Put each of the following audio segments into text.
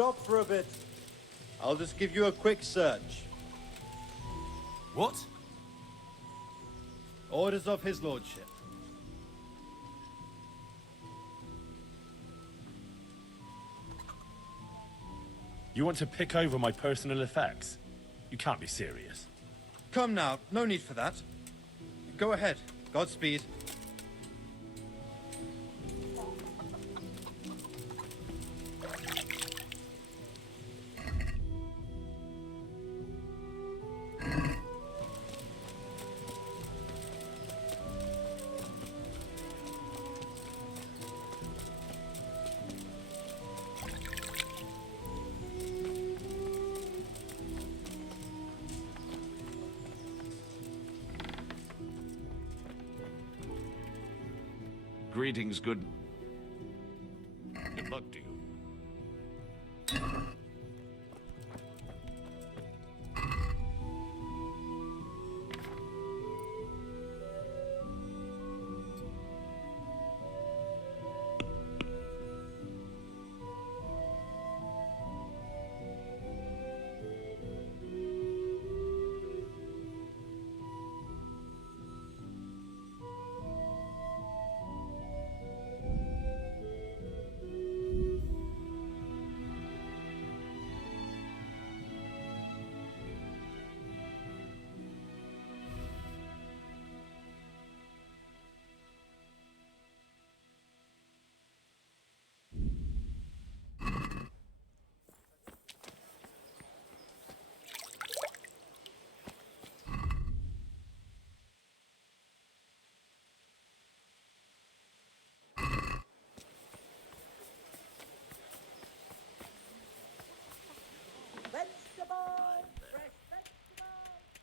stop for a bit. I'll just give you a quick search. What? Orders of his lordship. You want to pick over my personal effects? You can't be serious. Come now, no need for that. Go ahead. Godspeed. Greetings, good luck to you.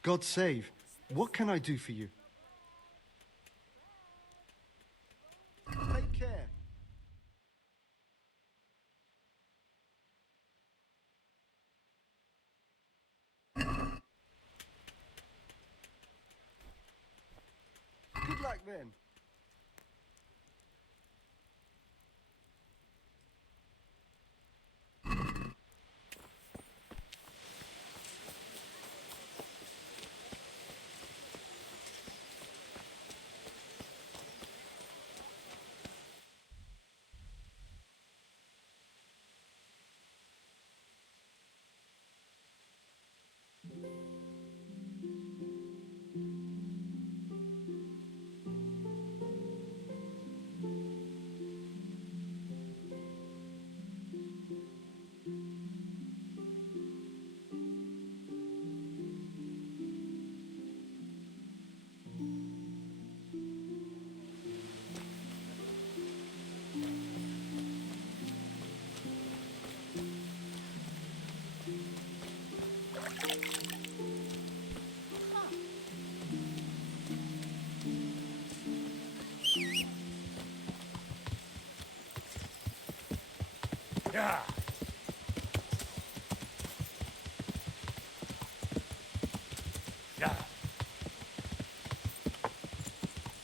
God save. What can I do for you? Take care. Good luck then. Yeah. Yeah.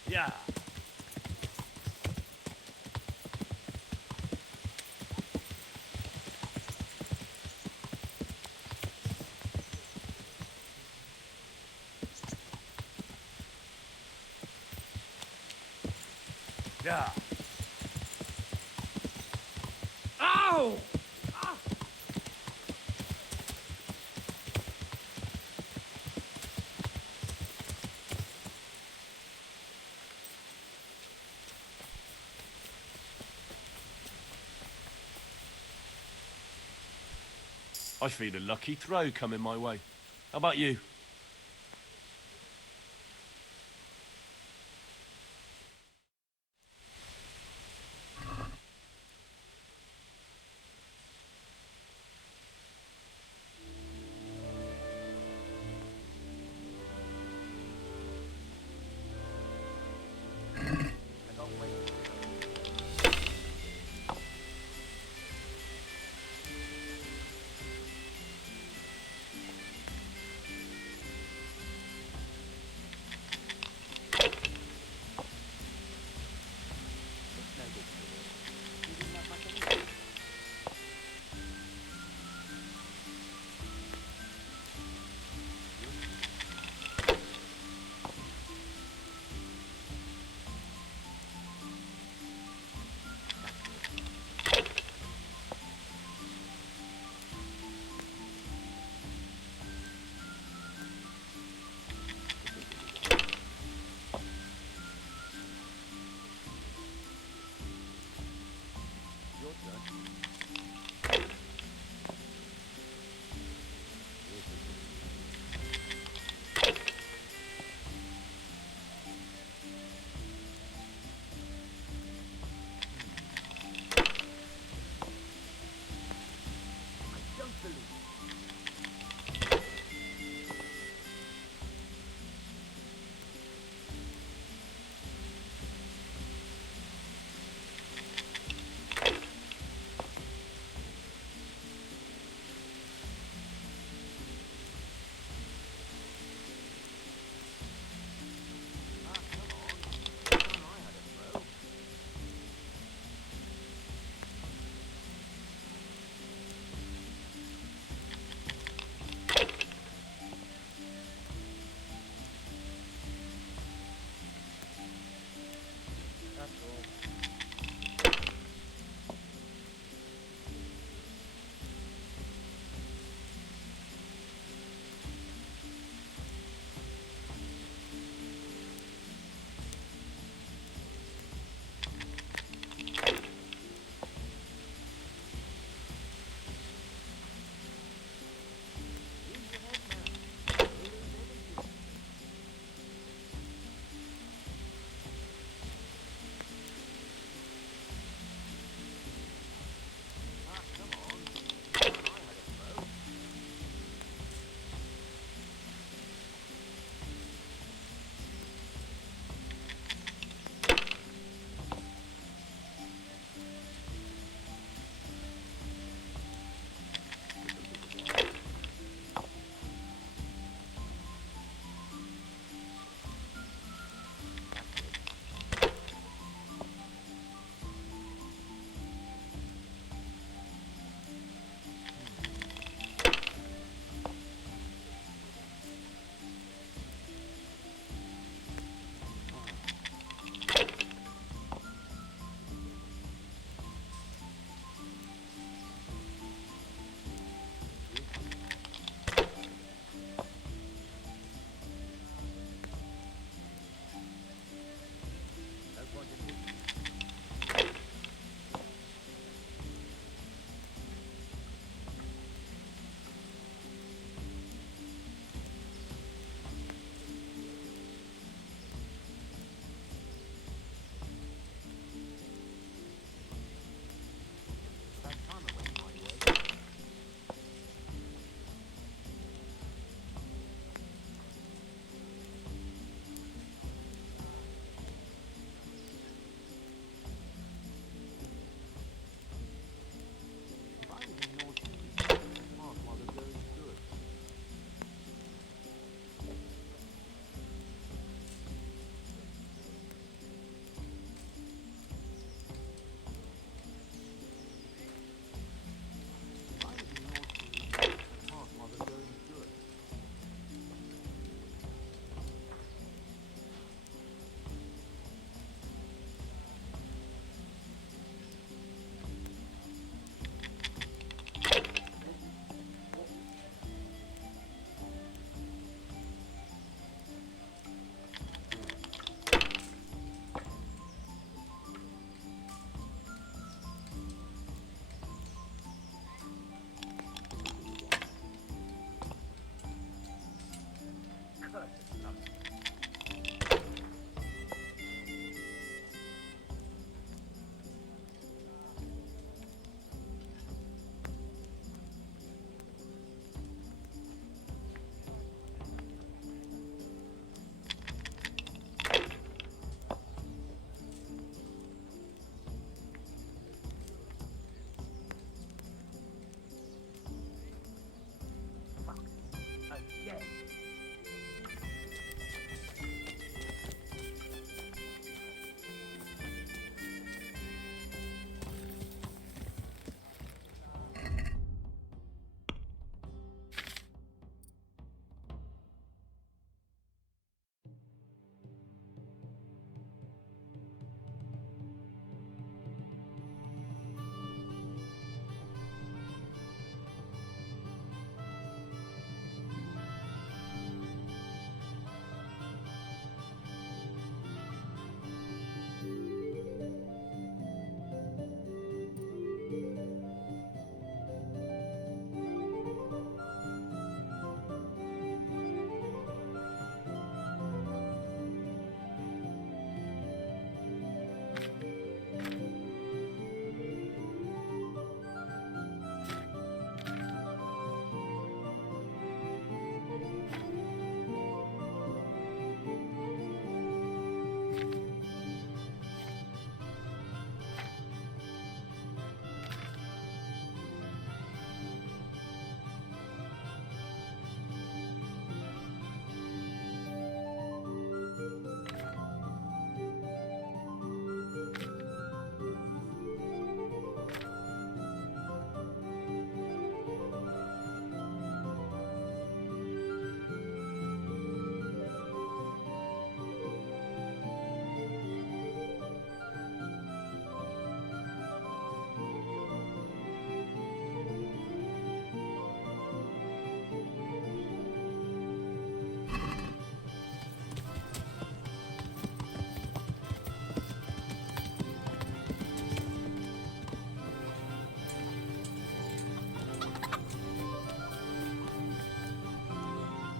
Yeah. Yeah. Ow! Ah! I feel a lucky throw coming my way. How about you?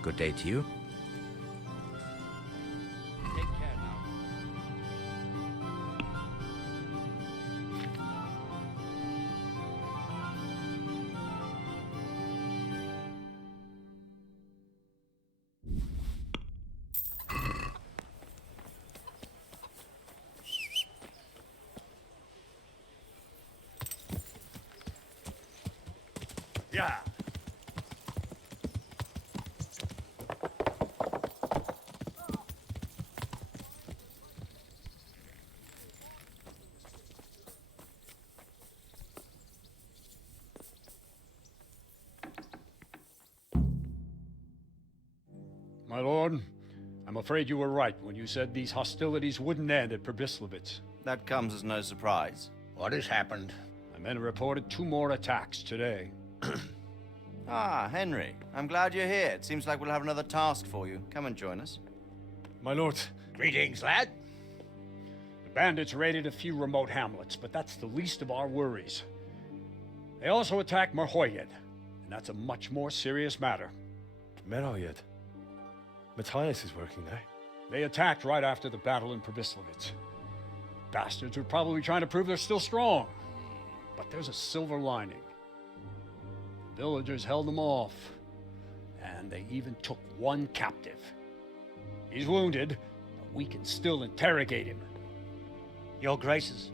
Good day to you. Take care now. Yeah. My lord, I'm afraid you were right when you said these hostilities wouldn't end at Probislavitz. That comes as no surprise. What has happened? My men reported 2 more attacks today. Ah, Henry. I'm glad you're here. It seems like we'll have another task for you. Come and join us. My lord, Greetings, lad. the bandits raided a few remote hamlets, but that's the least of our worries. They also attacked Merhoyed, and that's a much more serious matter. Meroyed. Matthias is working there. They attacked right after the battle in Probislavitz. Bastards were probably trying to prove they're still strong. But there's a silver lining. The villagers held them off, and they even took 1 captive. He's wounded, but we can still interrogate him. Your Graces,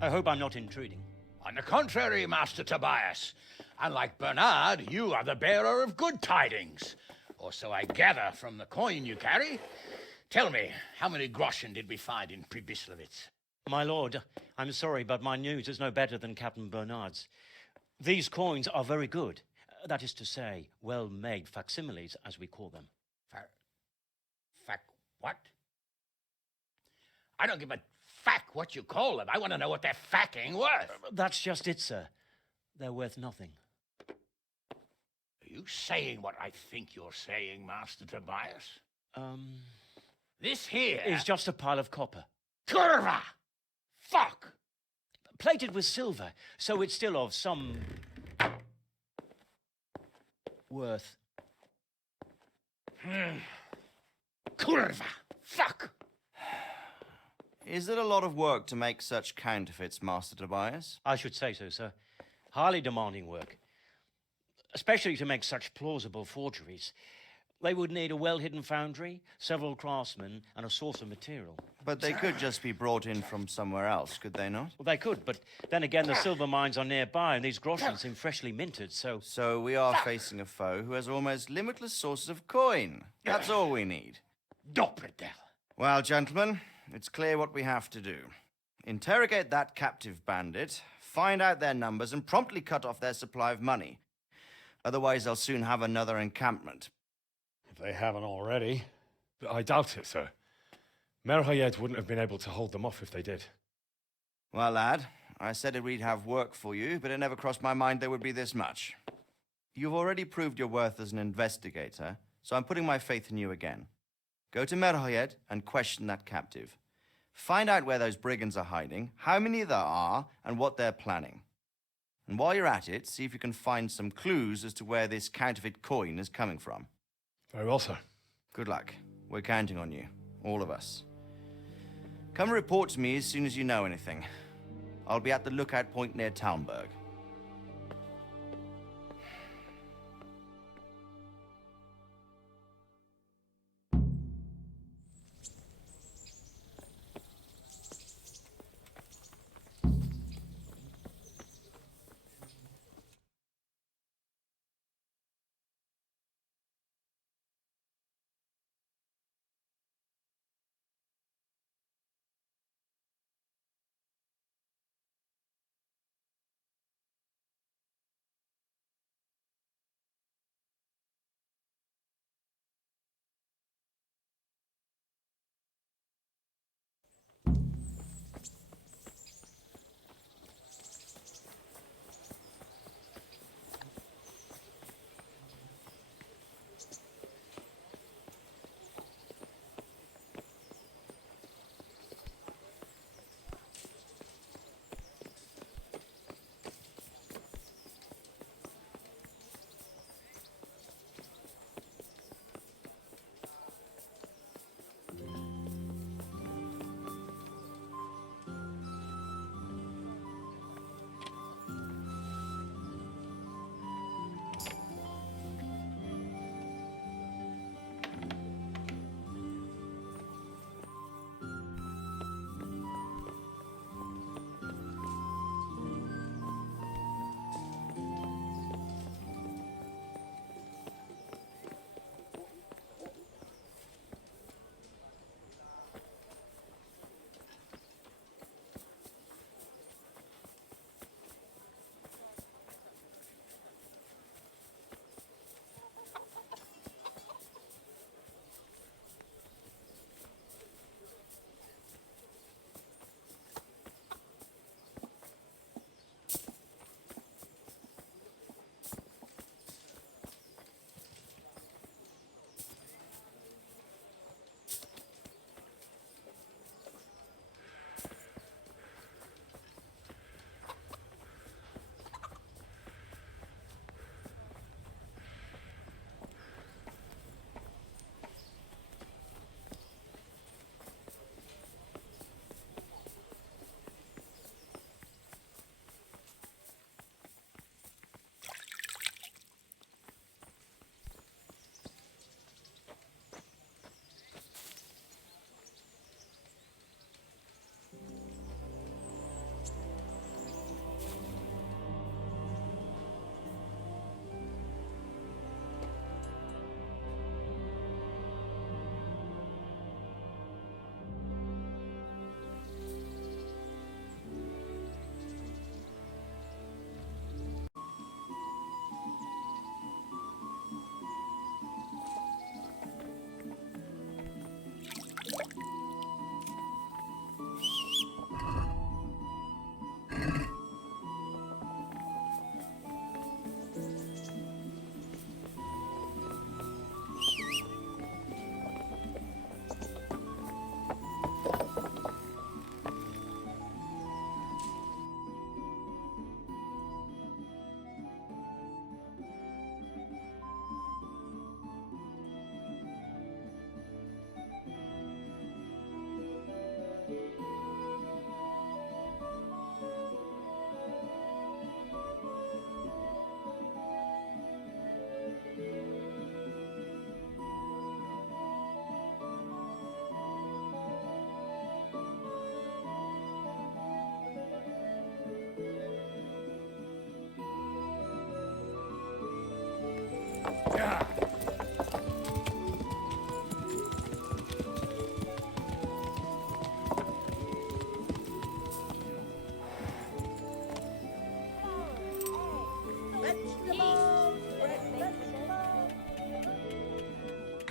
I hope I'm not intruding. On the contrary, Master Tobias. Unlike Bernard, you are the bearer of good tidings. Or so I gather from the coin you carry. Tell me, how many groschen did we find in Probislavitz? My lord, I'm sorry, but my news is no better than Captain Bernard's. These coins are very good. That is to say, well-made facsimiles, as we call them. What? I don't give a what you call them. I want to know what they're facking worth. That's just it, sir. They're worth nothing. Are you saying what I think you're saying, Master Tobias? This here Is just a pile of copper. Curva! Fuck! Plated with silver, so it's still of some worth. Curva! Fuck! Is it a lot of work to make such counterfeits, Master Tobias? I should say so, sir. Highly demanding work. Especially to make such plausible forgeries. They would need a well-hidden foundry, several craftsmen, and a source of material. But they could just be brought in from somewhere else, could they not? Well, they could, but then again, the silver mines are nearby, and these groschen seem freshly minted, so... So we are facing a foe who has almost limitless sources of coin. That's all we need. Doppelder. Well, gentlemen, it's clear what we have to do. Interrogate that captive bandit, find out their numbers, and promptly cut off their supply of money. Otherwise, they'll soon have another encampment. If they haven't already. But I doubt it, sir. Merhoyed wouldn't have been able to hold them off if they did. Well, lad, I said we'd have work for you, but it never crossed my mind there would be this much. You've already proved your worth as an investigator, so I'm putting my faith in you again. Go to Merhoyed and question that captive. Find out where those brigands are hiding, how many there are, and what they're planning. And while you're at it, see if you can find some clues as to where this counterfeit coin is coming from. Very well, sir. Good luck. We're counting on you, all of us. Come report to me as soon as you know anything. I'll be at the lookout point near Talmberg.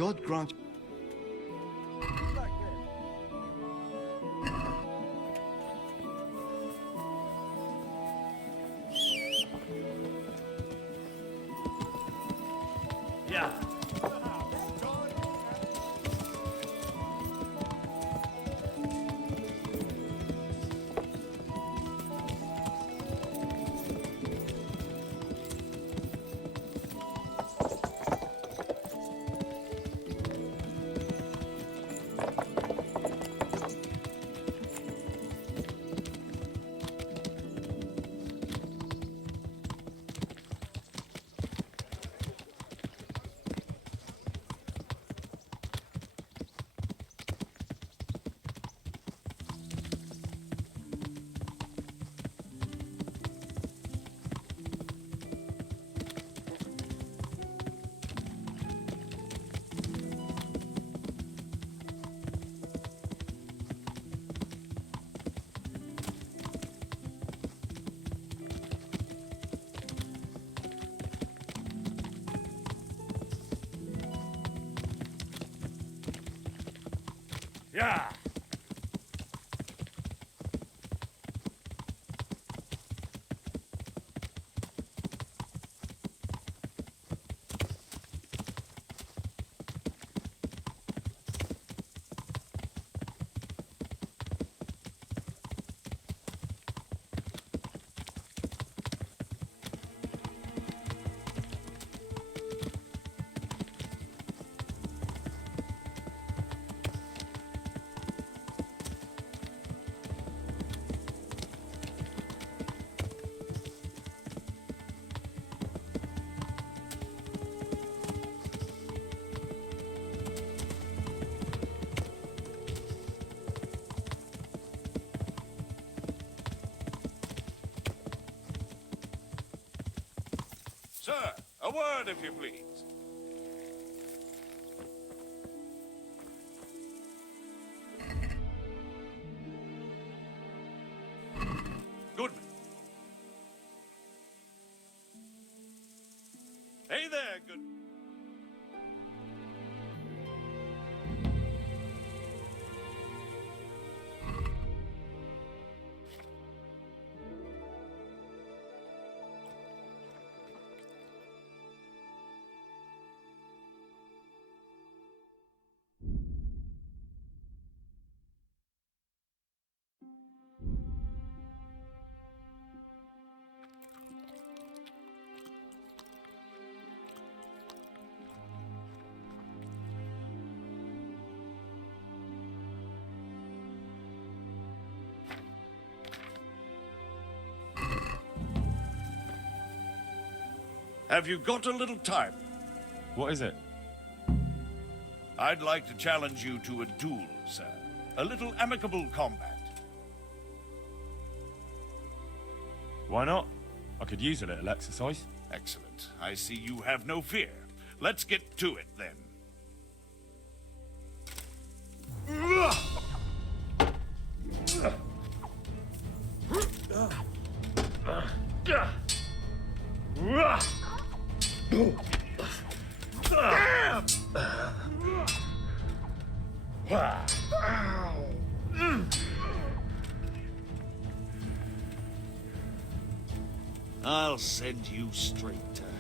God grant. Good luck then. Yeah. Yeah. Sir, a word, if you please. Goodman. Hey there, good. Have you got a little time? What is it? I'd like to challenge you to a duel, sir. A little amicable combat. Why not? I could use a little exercise. Excellent. I see you have no fear. Let's get to it, then. I'll send you straight to hell.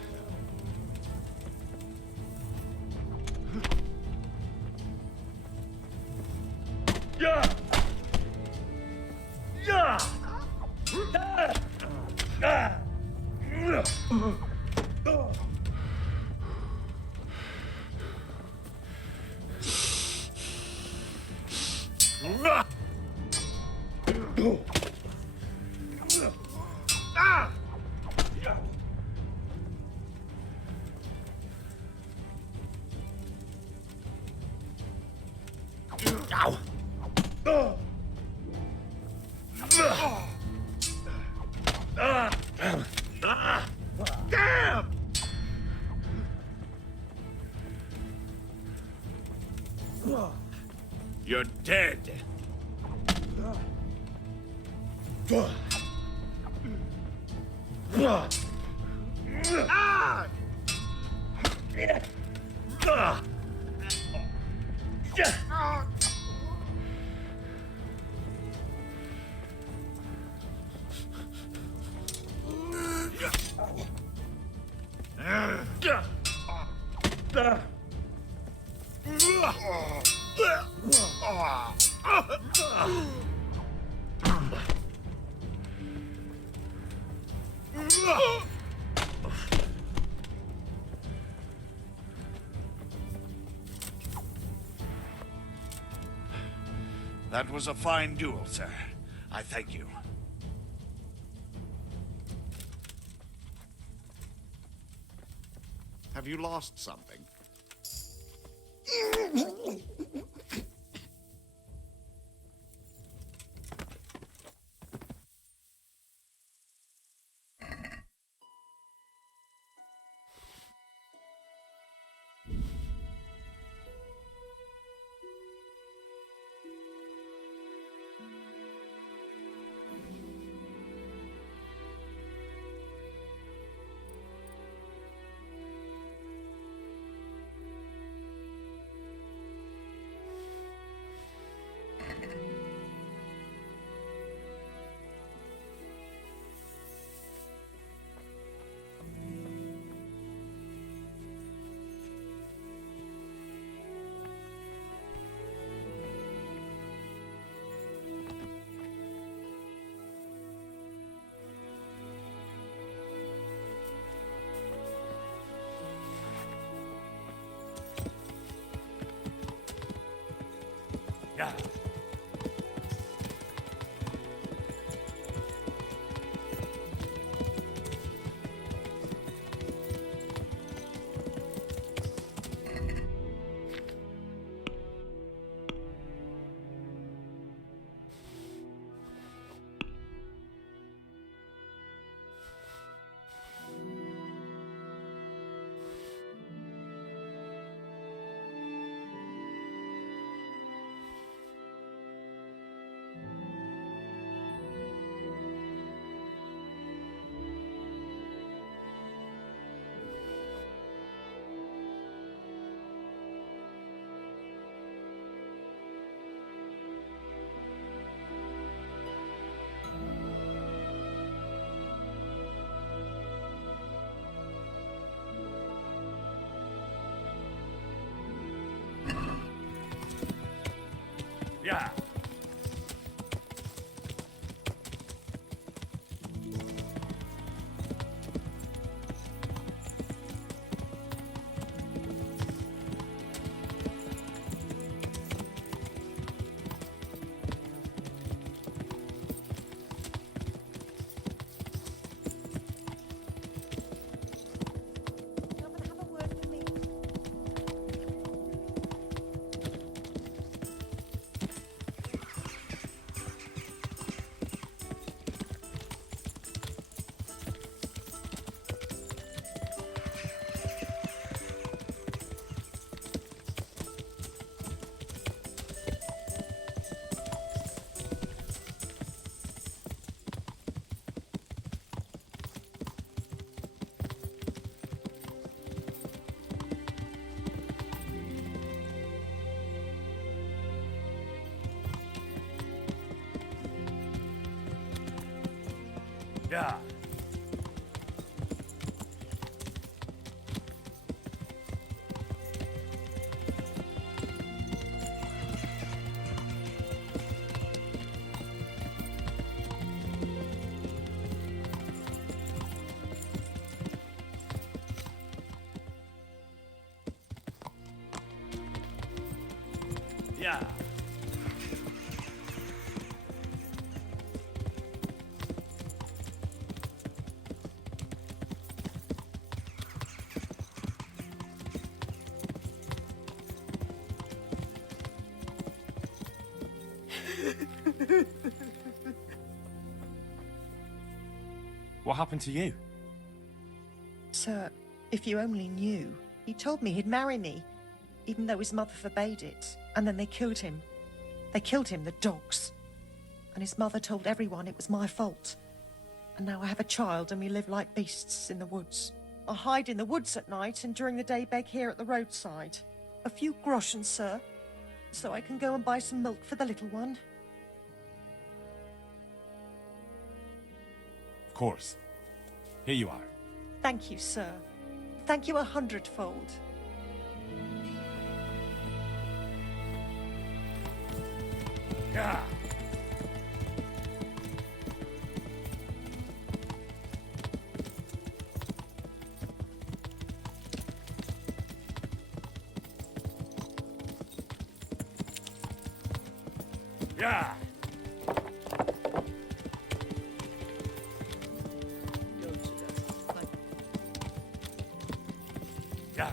You're dead. That was a fine duel, sir. I thank you. Have you lost something? Yeah. Yeah. Come and have a word with me. Yeah. Yeah. What happened to you? Sir, if you only knew. He told me he'd marry me, even though his mother forbade it. And then they killed him. They killed him, the dogs. And his mother told everyone it was my fault. And now I have a child and we live like beasts in the woods. I hide in the woods at night and during the day beg here at the roadside. A few groschen, sir, so I can go and buy some milk for the little one. Of course. Here you are. Thank you, sir. Thank you 100-fold. Yeah. Yeah. Yeah.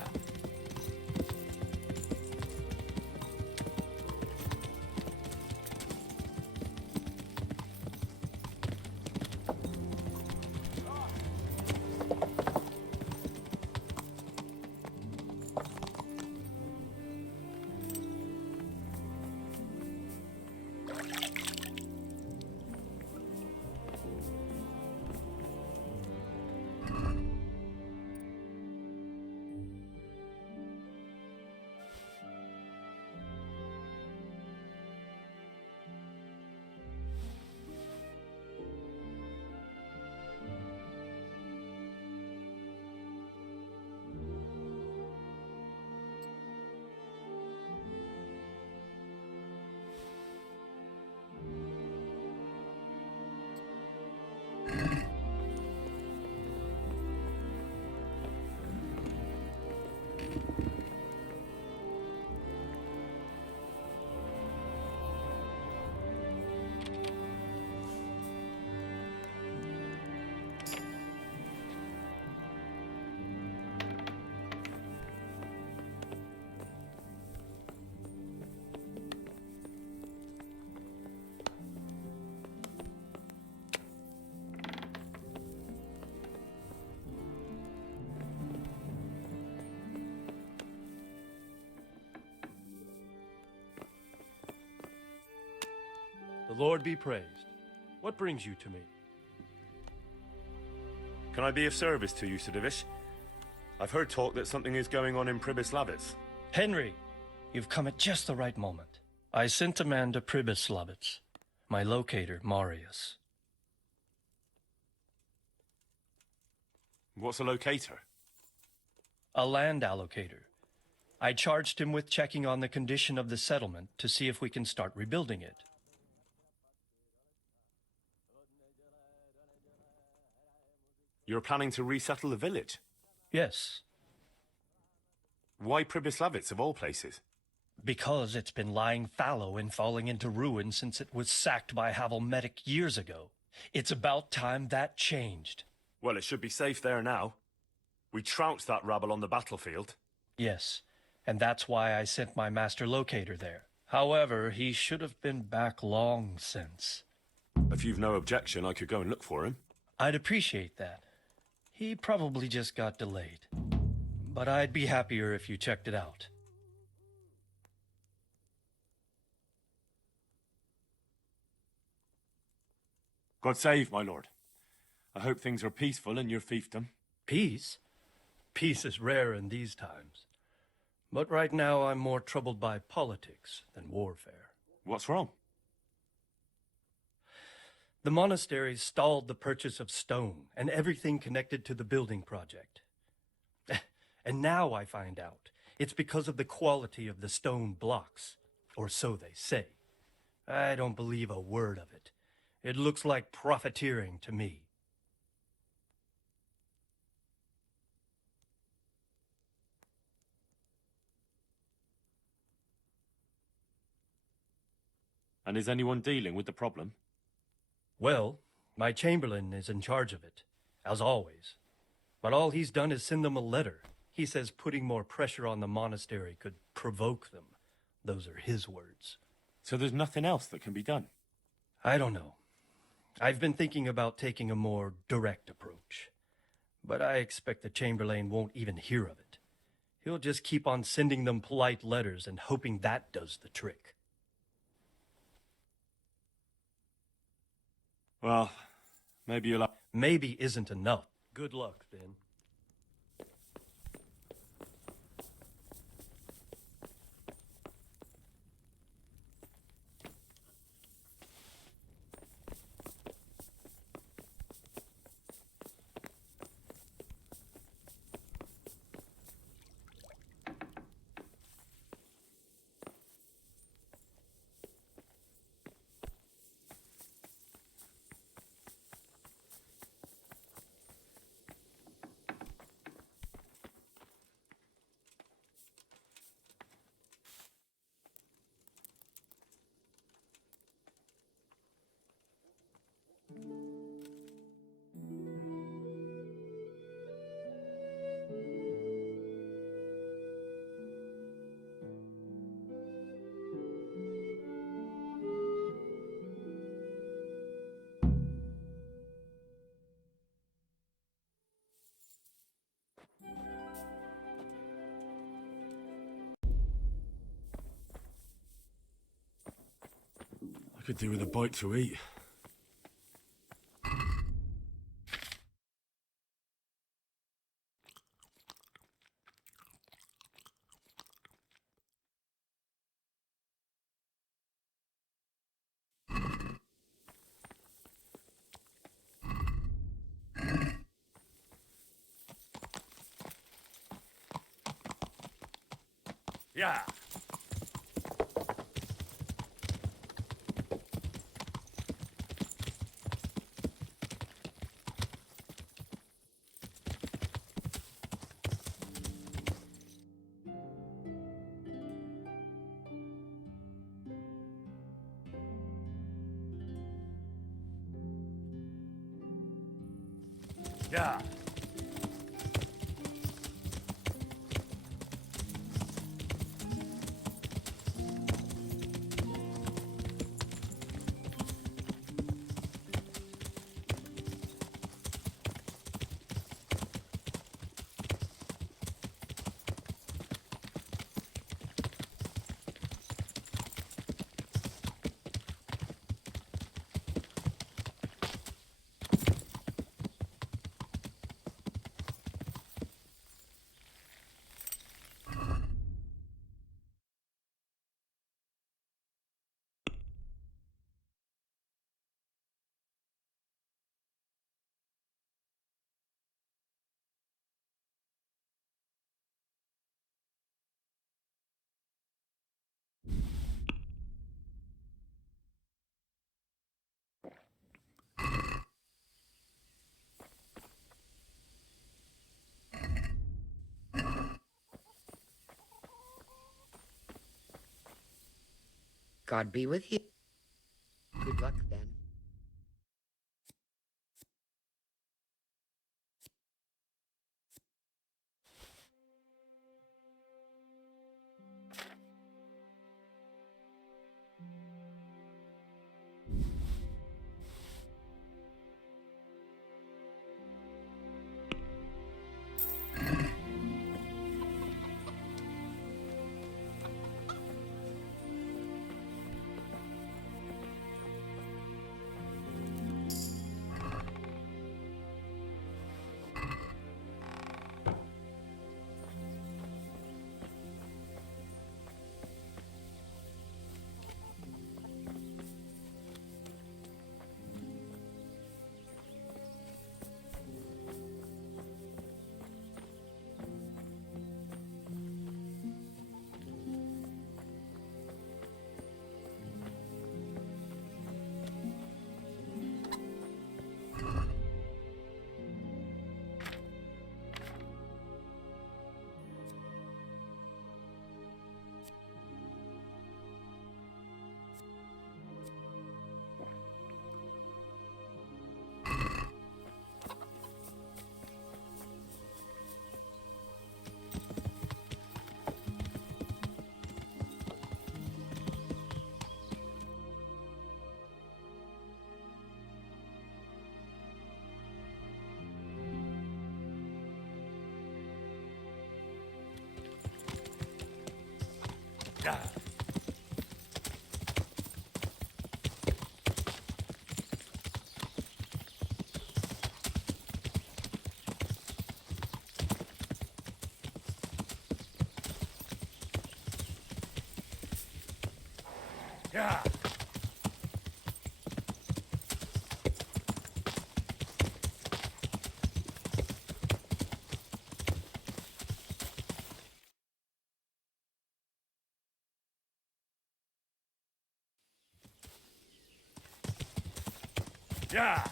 The Lord be praised. What brings you to me? Can I be of service to you, Sir Divish? I've heard talk that something is going on in Pribyslavitz. Henry, you've come at just the right moment. I sent a man to Pribyslavitz, my locator, Marius. What's a locator? A land allocator. I charged him with checking on the condition of the settlement to see if we can start rebuilding it. You're planning to resettle the village? Yes, Why Pribyslavitz, of all places? because it's been lying fallow and falling into ruin since it was sacked by Havelmetic years ago. It's about time that changed. Well, it should be safe there now. We trounced that rabble on the battlefield. Yes, and that's why I sent my master locator there. However, he should have been back long since. If you've no objection, I could go and look for him. I'd appreciate that. He probably just got delayed. But I'd be happier if you checked it out. God save, my lord. I hope things are peaceful in your fiefdom. Peace? Peace is rare in these times. But right now I'm more troubled by politics than warfare. What's wrong? The monastery stalled the purchase of stone and everything connected to the building project. And now I find out it's because of the quality of the stone blocks, or so they say. I don't believe a word of it. It looks like profiteering to me. And is anyone dealing with the problem? Well, my chamberlain is in charge of it, as always. But all he's done is send them a letter. He says putting more pressure on the monastery could provoke them. Those are his words. So there's nothing else that can be done? I don't know. I've been thinking about taking a more direct approach. But I expect the chamberlain won't even hear of it. He'll just keep on sending them polite letters and hoping that does the trick. Well, maybe you'll... Maybe isn't enough. Good luck, then. Could do with a bite to eat. Yeah. Yeah. God be with you. Good luck then. Yeah. Yeah. Yeah.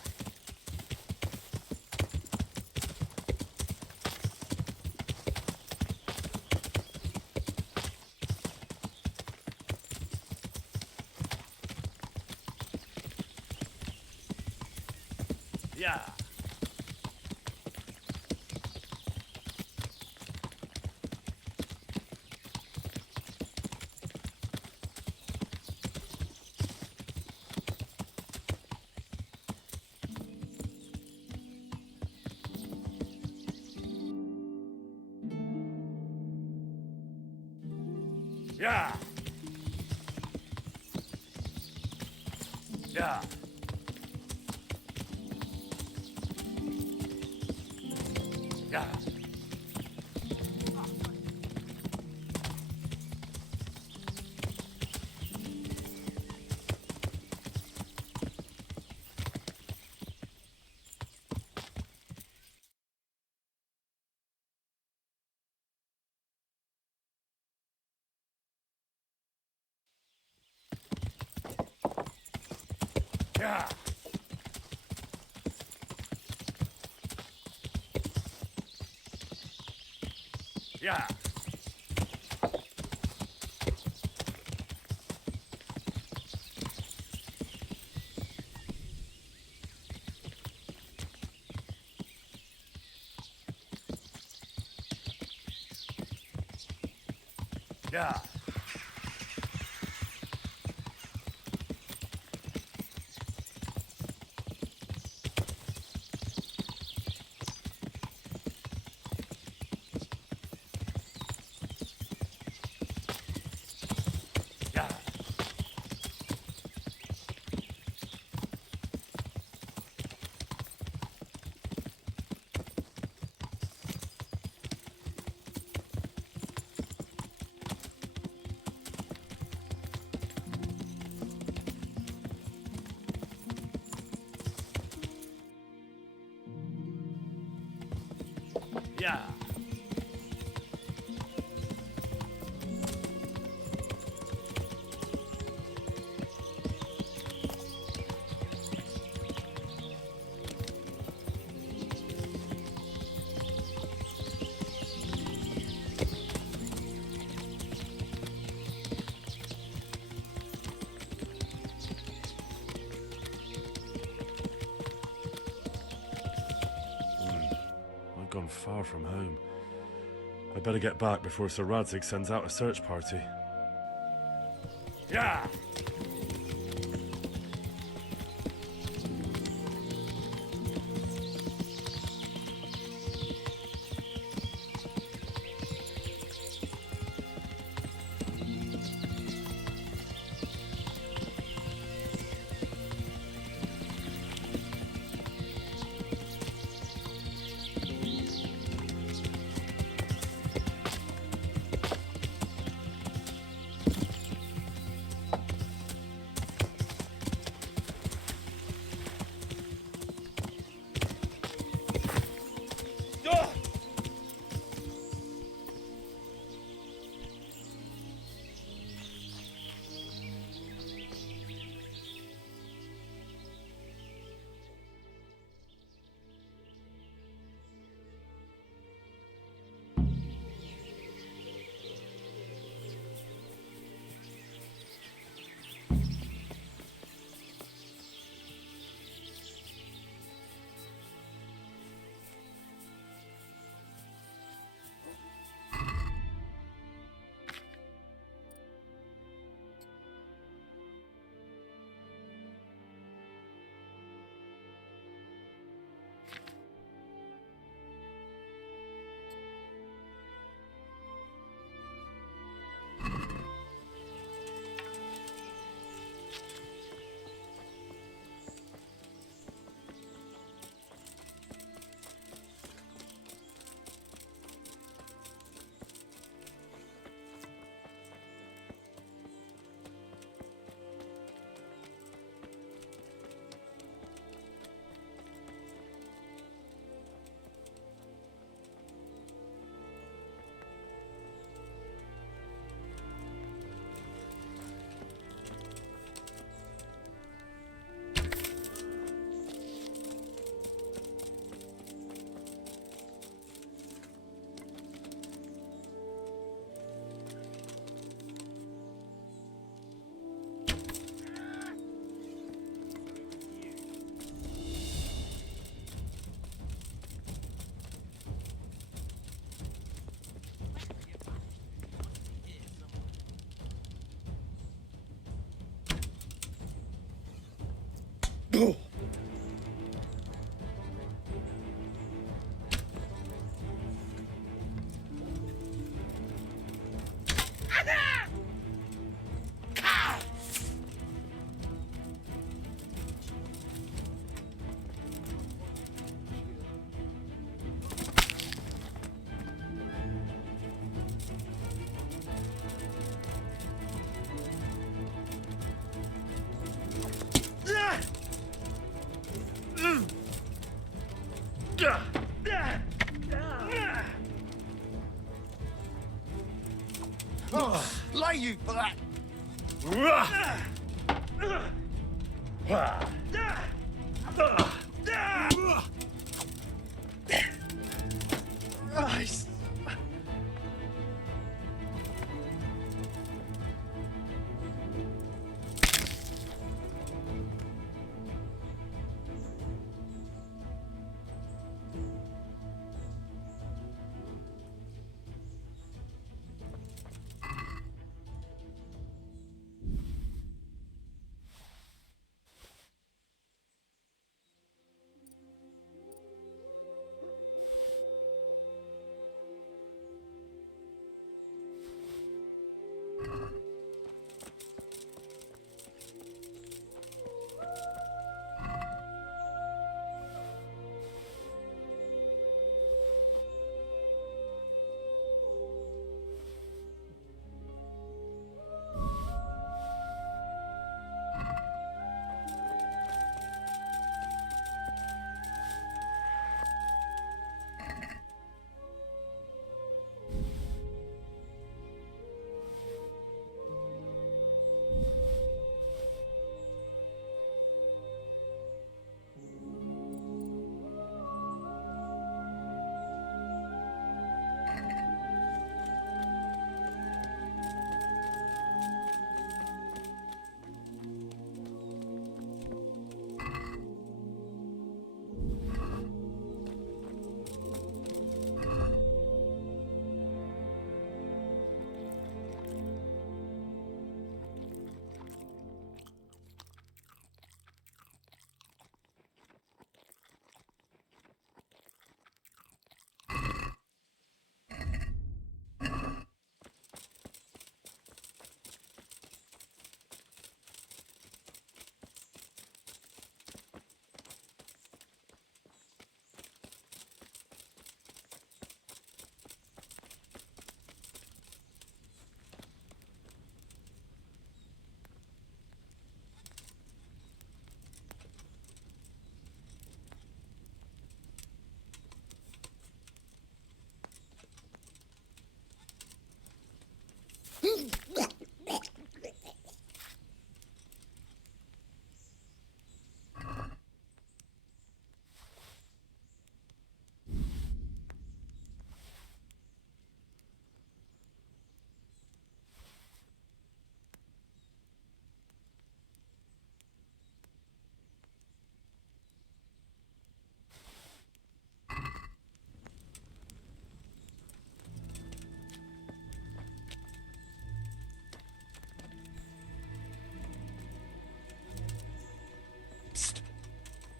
Yeah. Yeah. Yeah. Yeah. Yeah. Yeah. Yeah. Yeah. Yeah. I've gone far from home. I'd better get back before Sir Radzig sends out a search party. Yeah. Lay you for that! Nice.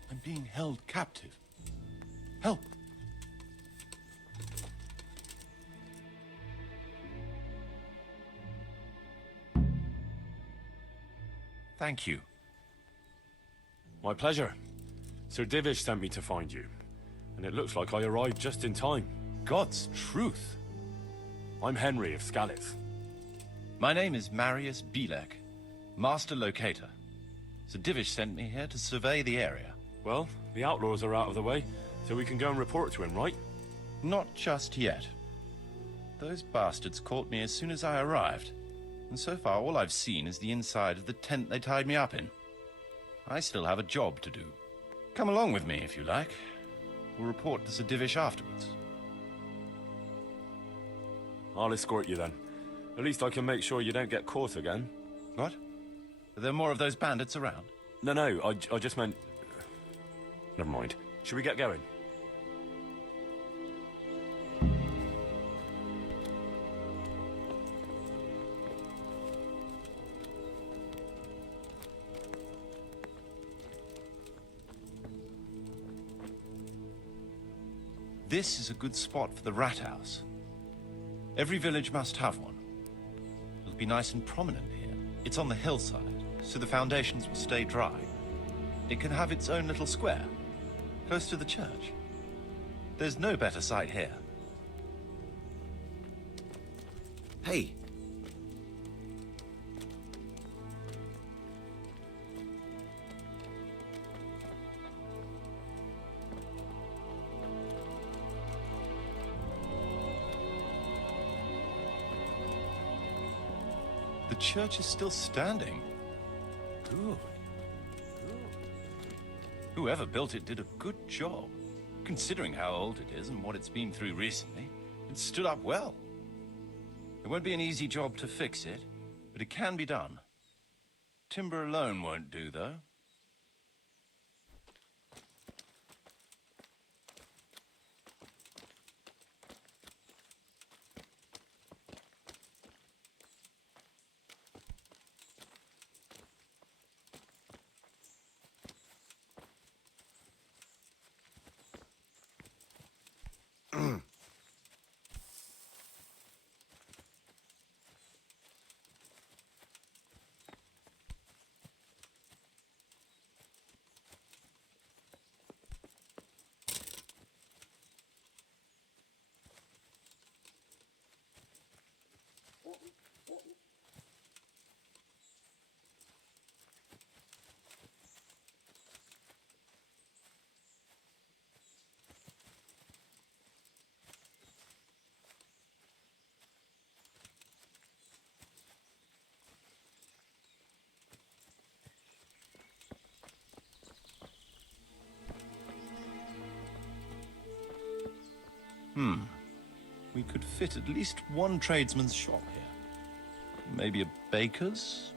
I'm being held captive. Help! Thank you. My pleasure. Sir Divish sent me to find you, and it looks like I arrived just in time. God's truth. I'm Henry of Scalith. My name is Marius Belek, Master Locator. Sir Divish sent me here to survey the area. Well, the outlaws are out of the way, so we can go and report to him, right? Not just yet. Those bastards caught me as soon as I arrived, and so far all I've seen is the inside of the tent they tied me up in. I still have a job to do. Come along with me if you like. We'll report to Sir Divish afterwards. I'll escort you then. At least I can make sure you don't get caught again. What? Are there more of those bandits around? No, I just meant... Never mind. Should we get going? This is a good spot for the rat house. Every village must have one. It'll be nice and prominent here. It's on the hillside, so the foundations will stay dry. It can have its own little square, close to the church. There's no better site here. Hey. church is still standing. Good. Whoever built it did a good job. Considering how old it is and what it's been through recently, it stood up well. It won't be an easy job to fix it, but it can be done. Timber alone won't do, though. We could fit at least one tradesman's shop here. Maybe a baker's?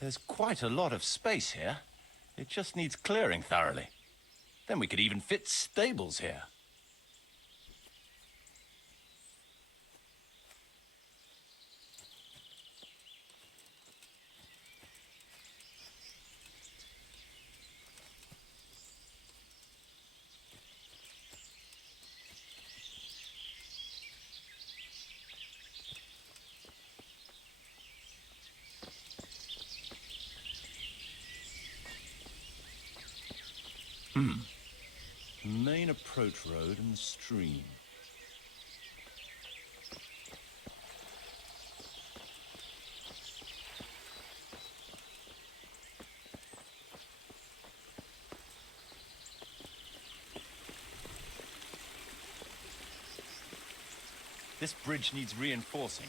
There's quite a lot of space here. It just needs clearing thoroughly. Then we could even fit stables here. Main approach road and the stream. This bridge needs reinforcing.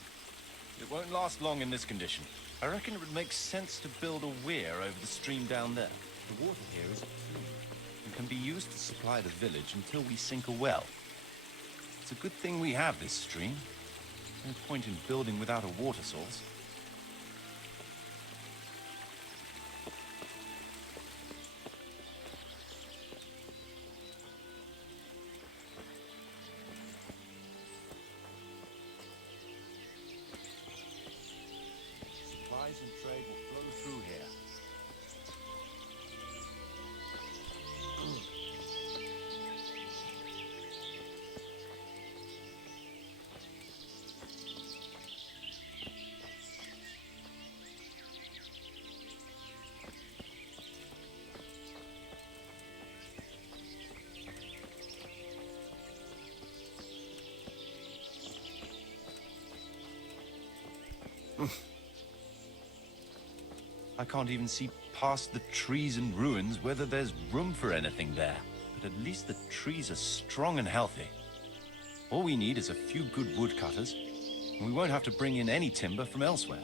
It won't last long in this condition. I reckon it would make sense to build a weir over the stream down there. The water here is clean and can be used to supply the village until we sink a well. It's a good thing we have this stream. No point in building without a water source. Supplies and trade will flow through here. I can't even see past the trees and ruins whether there's room for anything there. But at least the trees are strong and healthy. All we need is a few good woodcutters, and we won't have to bring in any timber from elsewhere.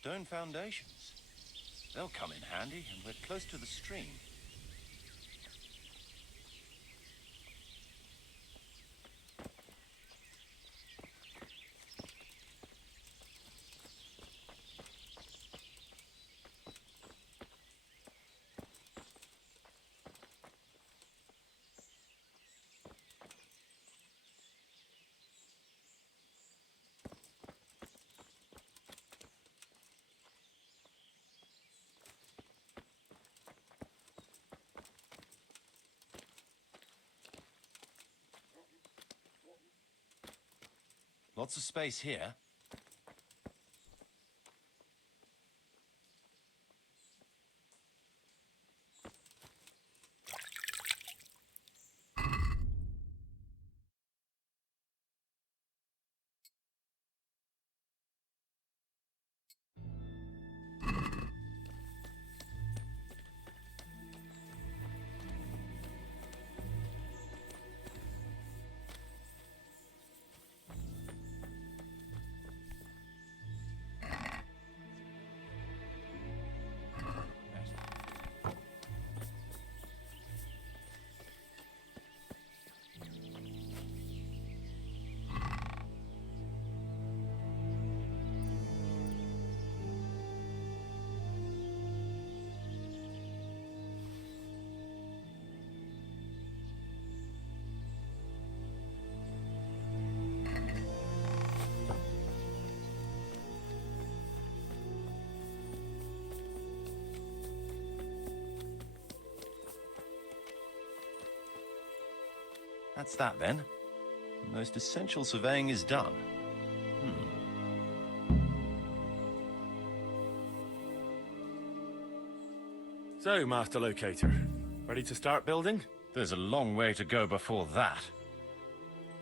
Stone foundations. They'll come in handy, and we're close to the stream. Lots of space here. That's that, then. The most essential surveying is done. So, Master Locator, ready to start building? There's a long way to go before that.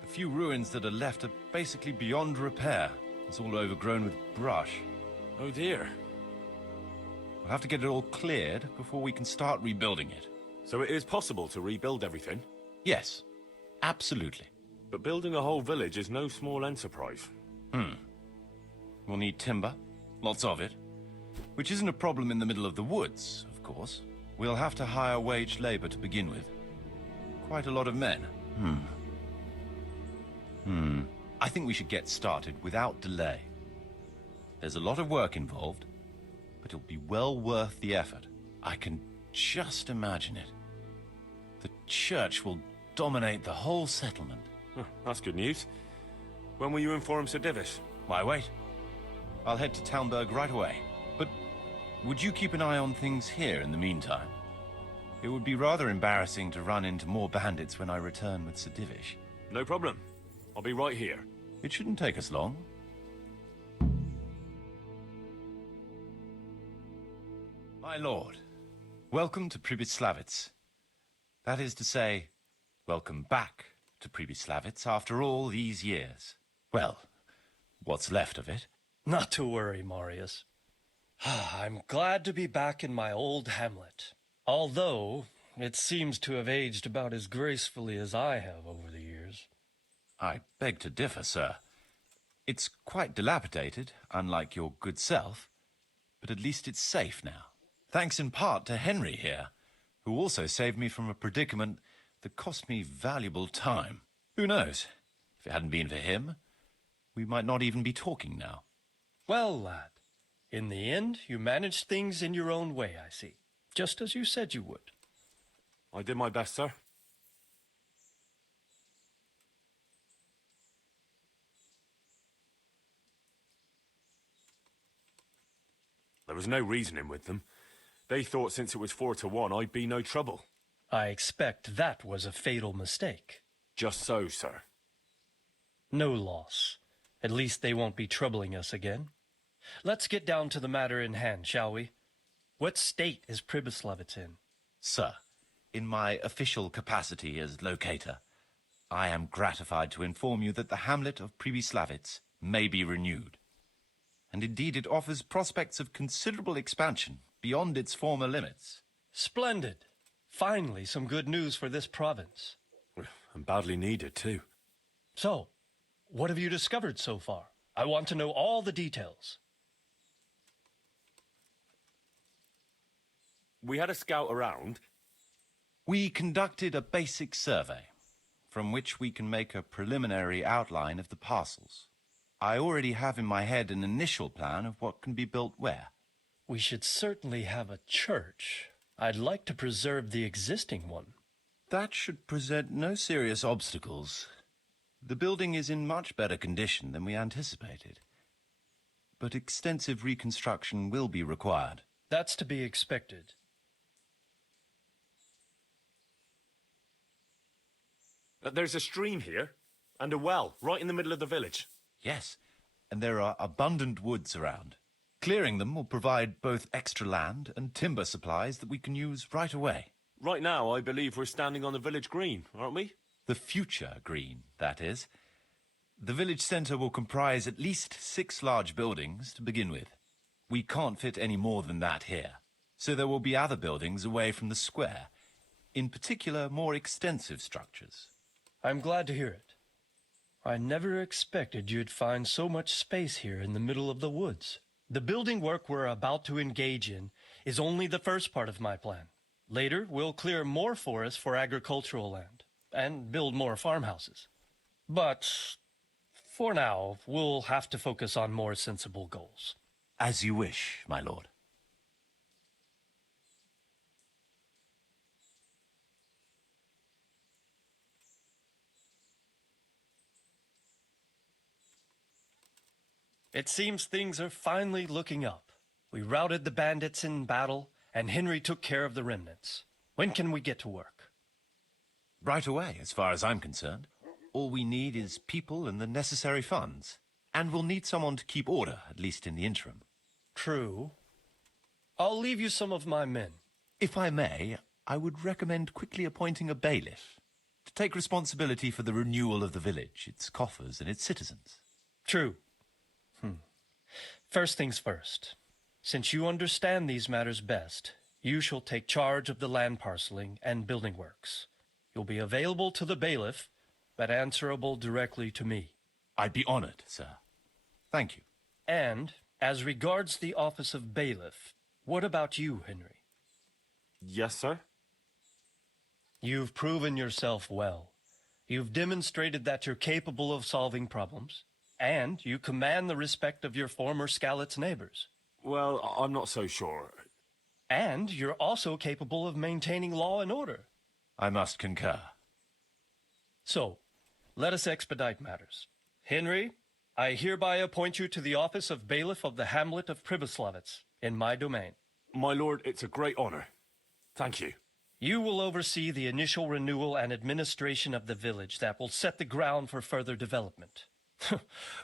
The few ruins that are left are basically beyond repair. It's all overgrown with brush. Oh dear. We'll have to get it all cleared before we can start rebuilding it. So it is possible to rebuild everything? Yes, absolutely. But building a whole village is no small enterprise. We'll need timber, lots of it, which isn't a problem in the middle of the woods, of course. We'll have to hire wage labor to begin with. Quite a lot of men. I think we should get started without delay. There's a lot of work involved, but it'll be well worth the effort. I can just imagine it. The church will dominate the whole settlement. Oh, that's good news. When will you inform Sir Divish? Why wait? I'll head to Talmberg right away. But would you keep an eye on things here in the meantime? It would be rather embarrassing to run into more bandits when I return with Sir Divish. No problem. I'll be right here. It shouldn't take us long. My lord, welcome to Pribyslavitz. That is to say, welcome back to Pribyslavitz after all these years. Well, what's left of it. Not to worry, Marius. I'm glad to be back in my old hamlet. Although, it seems to have aged about as gracefully as I have over the years. I beg to differ, sir. It's quite dilapidated, unlike your good self, but at least it's safe now. Thanks in part to Henry here, who also saved me from a predicament that cost me valuable time. Who knows? If it hadn't been for him, we might not even be talking now. Well, lad, in the end, you managed things in your own way, I see. Just as you said you would. I did my best, sir. There was no reasoning with them. They thought since it was 4-1, I'd be no trouble. I expect that was a fatal mistake. Just so, sir. No loss. At least they won't be troubling us again. Let's get down to the matter in hand, shall we? What state is Pribyslavitz in? Sir, in my official capacity as locator, I am gratified to inform you that the hamlet of Pribyslavitz may be renewed. And indeed it offers prospects of considerable expansion beyond its former limits. Splendid. Finally, some good news for this province. And badly needed, too. So, what have you discovered so far? I want to know all the details. We had a scout around. We conducted a basic survey, from which we can make a preliminary outline of the parcels. I already have in my head an initial plan of what can be built where. We should certainly have a church. I'd like to preserve the existing one. That should present no serious obstacles. The building is in much better condition than we anticipated. But extensive reconstruction will be required. That's to be expected. There's a stream here, and a well, right in the middle of the village. Yes, and there are abundant woods around. Clearing them will provide both extra land and timber supplies that we can use right away. Right now, I believe we're standing on the village green, aren't we? The future green, that is. The village centre will comprise at least 6 large buildings to begin with. We can't fit any more than that here, so there will be other buildings away from the square, in particular more extensive structures. I'm glad to hear it. I never expected you'd find so much space here in the middle of the woods. The building work we're about to engage in is only the first part of my plan. Later, we'll clear more forest for agricultural land and build more farmhouses. But for now, we'll have to focus on more sensible goals. As you wish, my lord. It seems things are finally looking up. We routed the bandits in battle, and Henry took care of the remnants. When can we get to work? Right away, as far as I'm concerned. All we need is people and the necessary funds. And we'll need someone to keep order, at least in the interim. True. I'll leave you some of my men. If I may, I would recommend quickly appointing a bailiff to take responsibility for the renewal of the village, its coffers and its citizens. True. First things first. Since you understand these matters best, you shall take charge of the land parceling and building works. You'll be available to the bailiff, but answerable directly to me. I'd be honored, sir. Thank you. And, as regards the office of bailiff, what about you, Henry? Yes, sir? You've proven yourself well. You've demonstrated that you're capable of solving problems, and you command the respect of your former Skalitz neighbors. Well, I'm not so sure. And you're also capable of maintaining law and order. I must concur. So, let us expedite matters. Henry, I hereby appoint you to the office of bailiff of the hamlet of Pribyslavitz, in my domain. My lord, it's a great honor. Thank you. You will oversee the initial renewal and administration of the village that will set the ground for further development.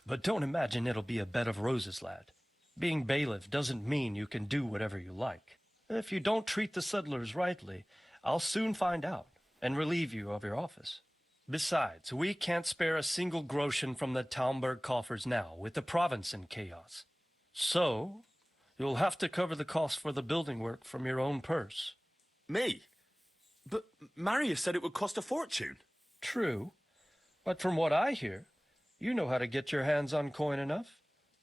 But don't imagine it'll be a bed of roses, lad. Being bailiff doesn't mean you can do whatever you like. If you don't treat the settlers rightly, I'll soon find out and relieve you of your office. Besides, we can't spare a single groschen from the Talmberg coffers now, with the province in chaos. So, you'll have to cover the cost for the building work from your own purse. Me? But Marius said it would cost a fortune. True, but from what I hear, you know how to get your hands on coin enough.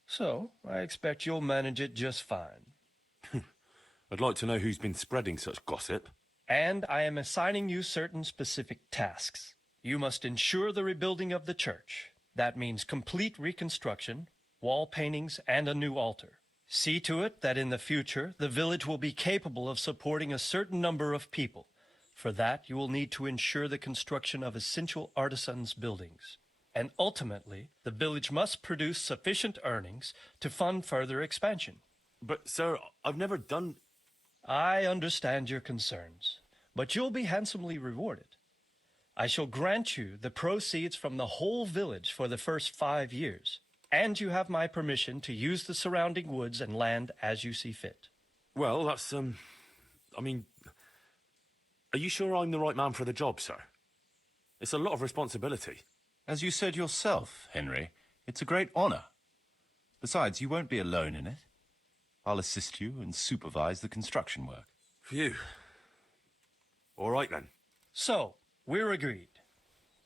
So, I expect you'll manage it just fine. I'd like to know who's been spreading such gossip. And I am assigning you certain specific tasks. You must ensure the rebuilding of the church. That means complete reconstruction, wall paintings, and a new altar. See to it that in the future, the village will be capable of supporting a certain number of people. For that, you will need to ensure the construction of essential artisans' buildings. And ultimately, the village must produce sufficient earnings to fund further expansion. But, sir, I've never done... I understand your concerns, but you'll be handsomely rewarded. I shall grant you the proceeds from the whole village for the first 5 years, and you have my permission to use the surrounding woods and land as you see fit. Well, that's, I mean... Are you sure I'm the right man for the job, sir? It's a lot of responsibility. As you said yourself, Henry, it's a great honor. Besides, you won't be alone in it. I'll assist you and supervise the construction work. Phew. All right, then. So, we're agreed.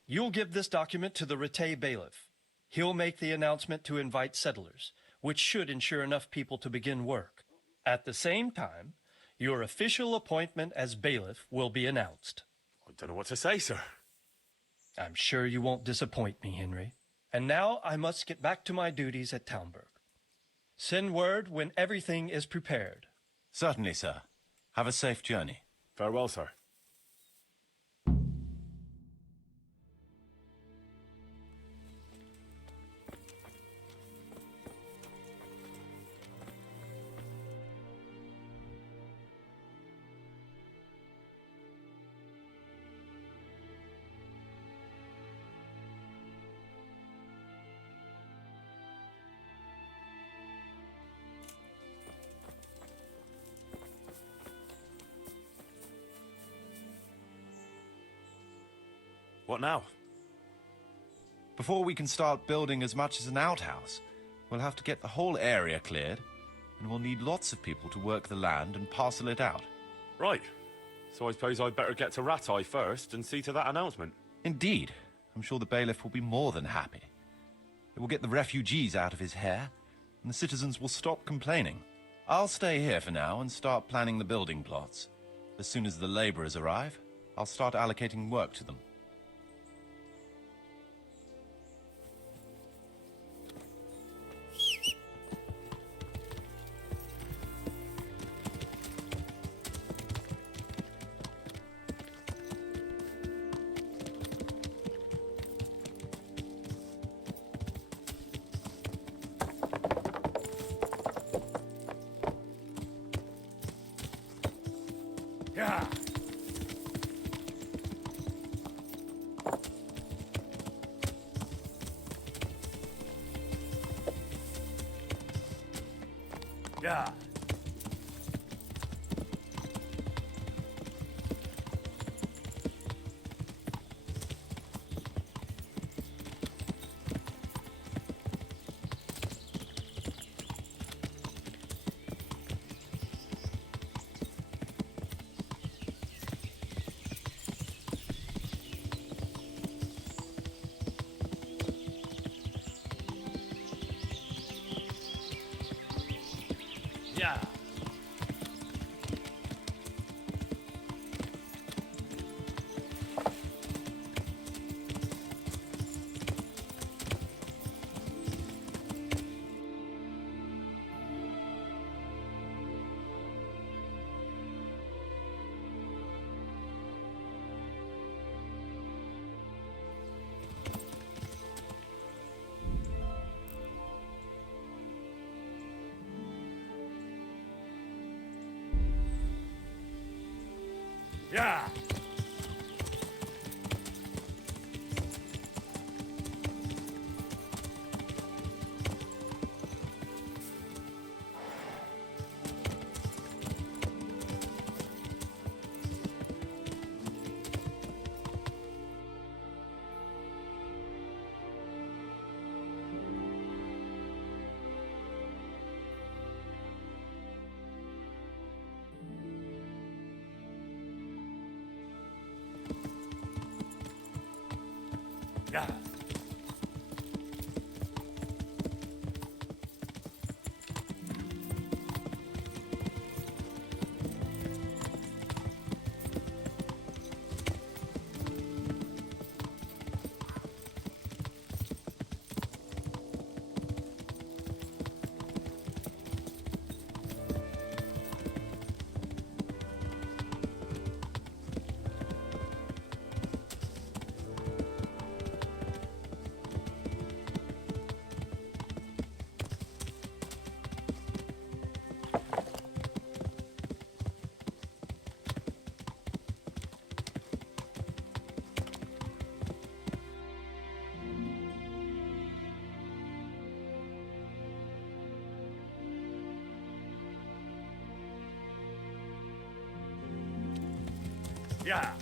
You'll give this document to the Rete bailiff. He'll make the announcement to invite settlers, which should ensure enough people to begin work. At the same time, Your official appointment as bailiff will be announced. I don't know what to say, sir. I'm sure you won't disappoint me, Henry. And now I must get back to my duties at Talmberg. Send word when everything is prepared. Certainly, sir. Have a safe journey. Farewell, sir. What now? Before we can start building as much as an outhouse, we'll have to get the whole area cleared, and we'll need lots of people to work the land and parcel it out. Right. So I suppose I'd better get to Ratai first and see to that announcement. Indeed. I'm sure the bailiff will be more than happy. It will get the refugees out of his hair, and the citizens will stop complaining. I'll stay here for now and start planning the building plots. As soon as the laborers arrive, I'll start allocating work to them. Yeah. Yeah. Yeah. Yeah. Yeah. Yeah.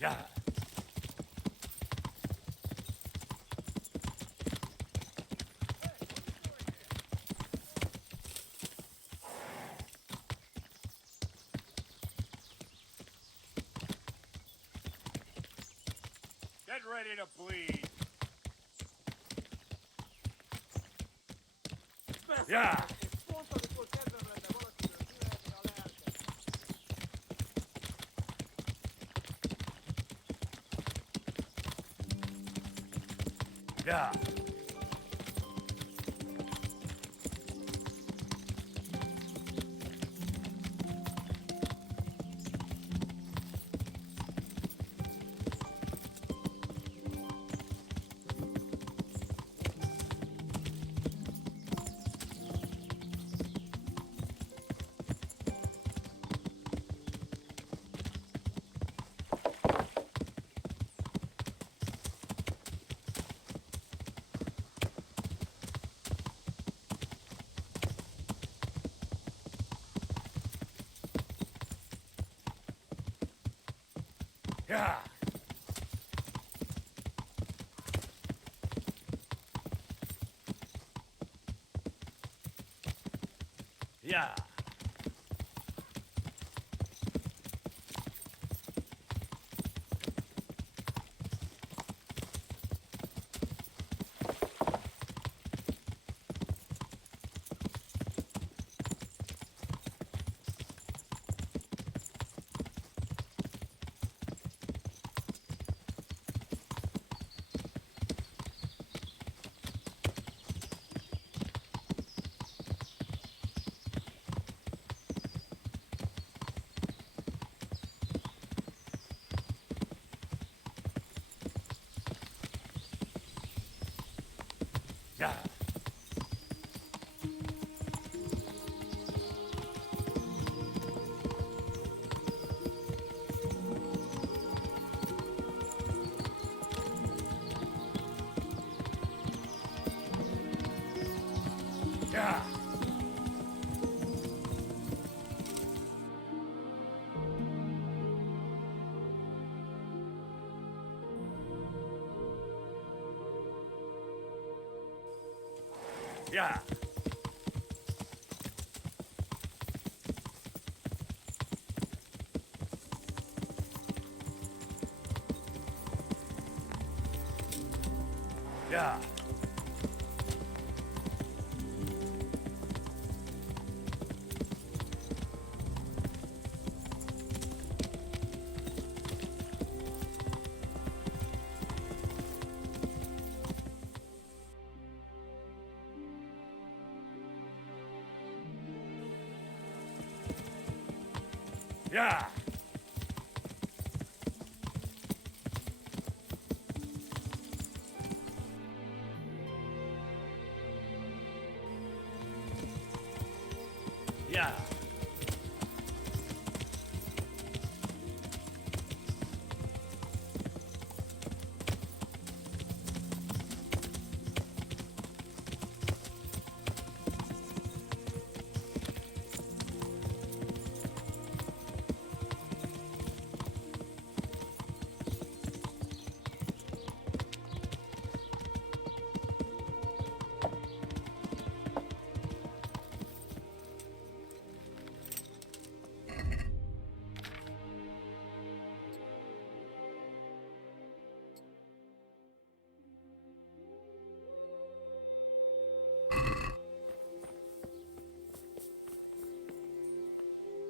Yeah. Get ready to bleed. Yeah. Yeah. Yeah. Yeah. Yeah. Yeah. Yeah. Yeah. Yeah. Yeah.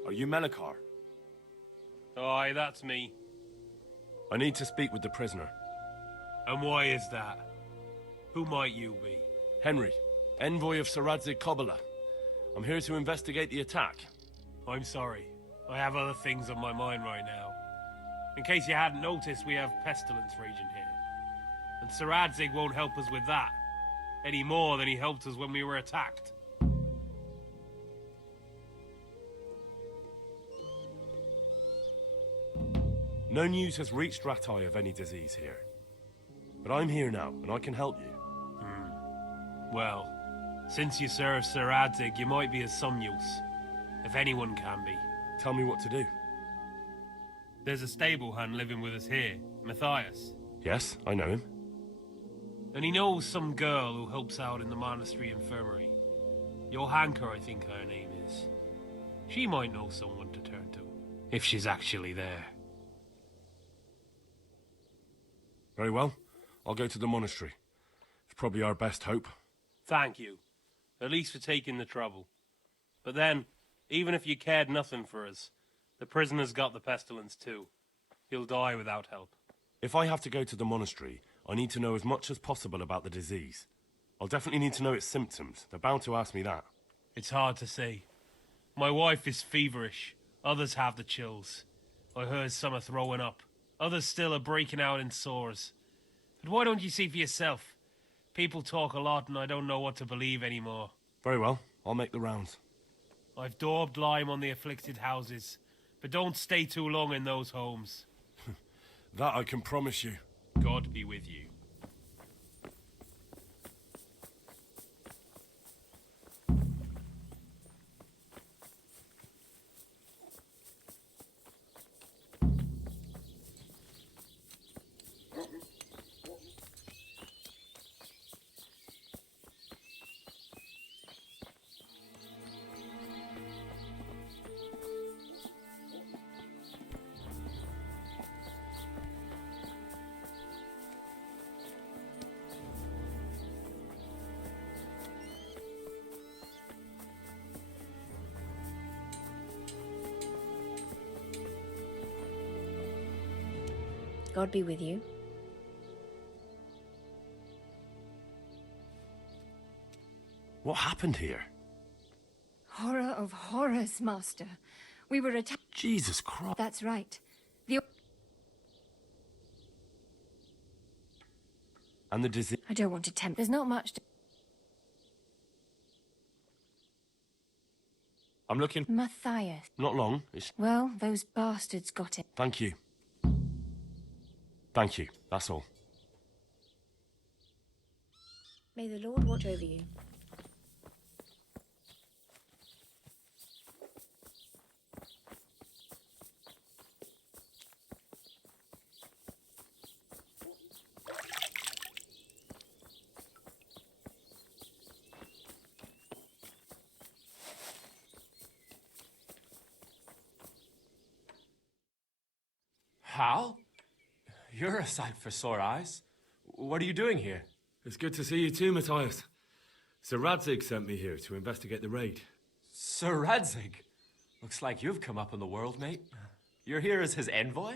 Are you Melikar? Aye, that's me. I need to speak with the prisoner. And why is that? Who might you be? Henry, envoy of Sir Radzig Kobyla. I'm here to investigate the attack. I'm sorry. I have other things on my mind right now. In case you hadn't noticed, we have pestilence raging here. And Sir Radzig won't help us with that, any more than he helped us when we were attacked. No news has reached Ratai of any disease here. But I'm here now, and I can help you. Well, since you serve Sir Radzig, you might be of some use. If anyone can be. Tell me what to do. There's a stable hand living with us here, Matthias. Yes, I know him. And he knows some girl who helps out in the monastery infirmary. Johanka, I think her name is. She might know someone to turn to, if she's actually there. Very well. I'll go to the monastery. It's probably our best hope. Thank you. At least for taking the trouble. But then, even if you cared nothing for us, the prisoner's got the pestilence too. He'll die without help. If I have to go to the monastery, I need to know as much as possible about the disease. I'll definitely need to know its symptoms. They're bound to ask me that. It's hard to say. My wife is feverish. Others have the chills. I heard some are throwing up. Others still are breaking out in sores. But why don't you see for yourself? People talk a lot and I don't know what to believe anymore. Very well. I'll make the rounds. I've daubed lime on the afflicted houses, but don't stay too long in those homes. That I can promise you. God be with you. God be with you. What happened here? Horror of horrors, Master. We were attacked. Jesus Christ. That's right. The... And the disease... I don't want to tempt. There's not much to... I'm looking... Matthias. Not long. It's... Well, those bastards got it. Thank you. Thank you. That's all. May the Lord watch over you. Hal? You're a sight for sore eyes. What are you doing here? It's good to see you too, Matthias. Sir Radzig sent me here to investigate the raid. Sir Radzig? Looks like you've come up in the world, mate. You're here as his envoy?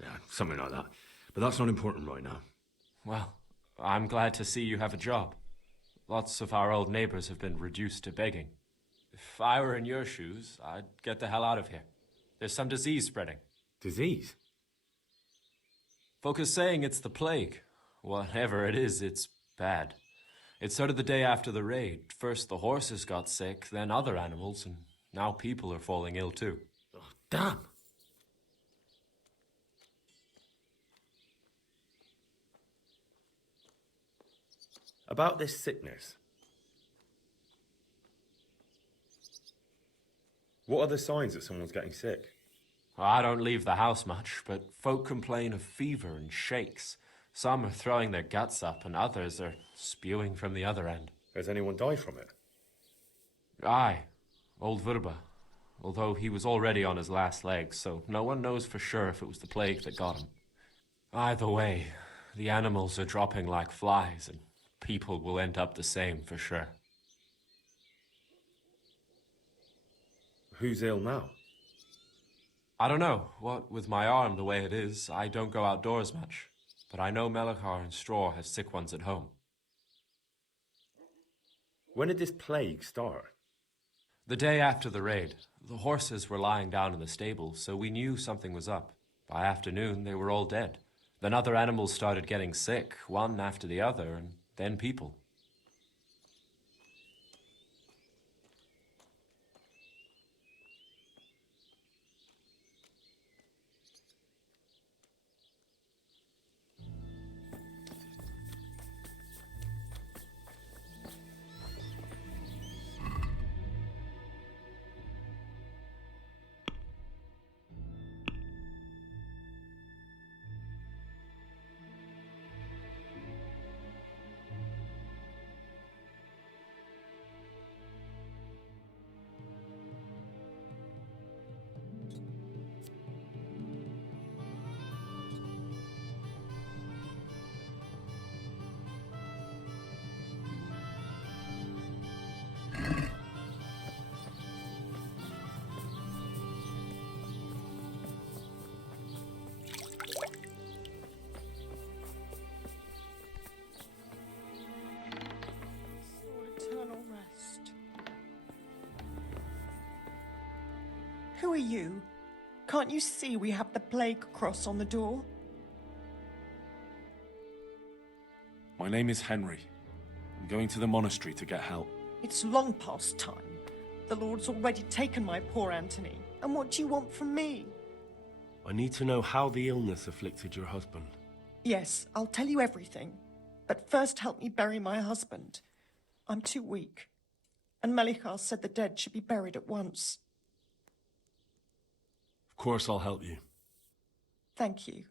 Yeah, something like that. But that's not important right now. Well, I'm glad to see you have a job. Lots of our old neighbors have been reduced to begging. If I were in your shoes, I'd get the hell out of here. There's some disease spreading. Disease? Folk are saying it's the plague. Whatever it is, it's bad. It started the day after the raid. First the horses got sick, then other animals, and now people are falling ill too. Oh, damn! About this sickness. What are the signs that someone's getting sick? I don't leave the house much, but folk complain of fever and shakes. Some are throwing their guts up, and others are spewing from the other end. Has anyone died from it? Aye, old Verba. Although he was already on his last legs, so no one knows for sure if it was the plague that got him. Either way, the animals are dropping like flies, and people will end up the same for sure. Who's ill now? I don't know. What with my arm the way it is, I don't go outdoors much. But I know Melachar and Straw has sick ones at home. When did this plague start? The day after the raid, the horses were lying down in the stable, so we knew something was up. By afternoon, they were all dead. Then other animals started getting sick, one after the other, and then people. Eternal rest. Who are you? Can't you see we have the plague cross on the door? My name is Henry. I'm going to the monastery to get help. It's long past time. The Lord's already taken my poor Anthony. And what do you want from me? I need to know how the illness afflicted your husband. Yes, I'll tell you everything. But first help me bury my husband. I'm too weak. And Melachar said the dead should be buried at once. Of course I'll help you. Thank you.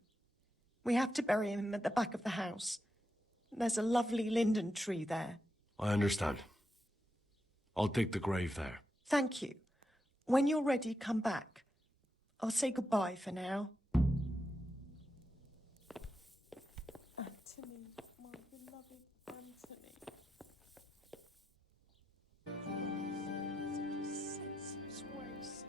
We have to bury him at the back of the house. There's a lovely linden tree there. I understand. I'll dig the grave there. Thank you. When you're ready, come back. I'll say goodbye for now. Anthony, my beloved Anthony. Such a senseless waste.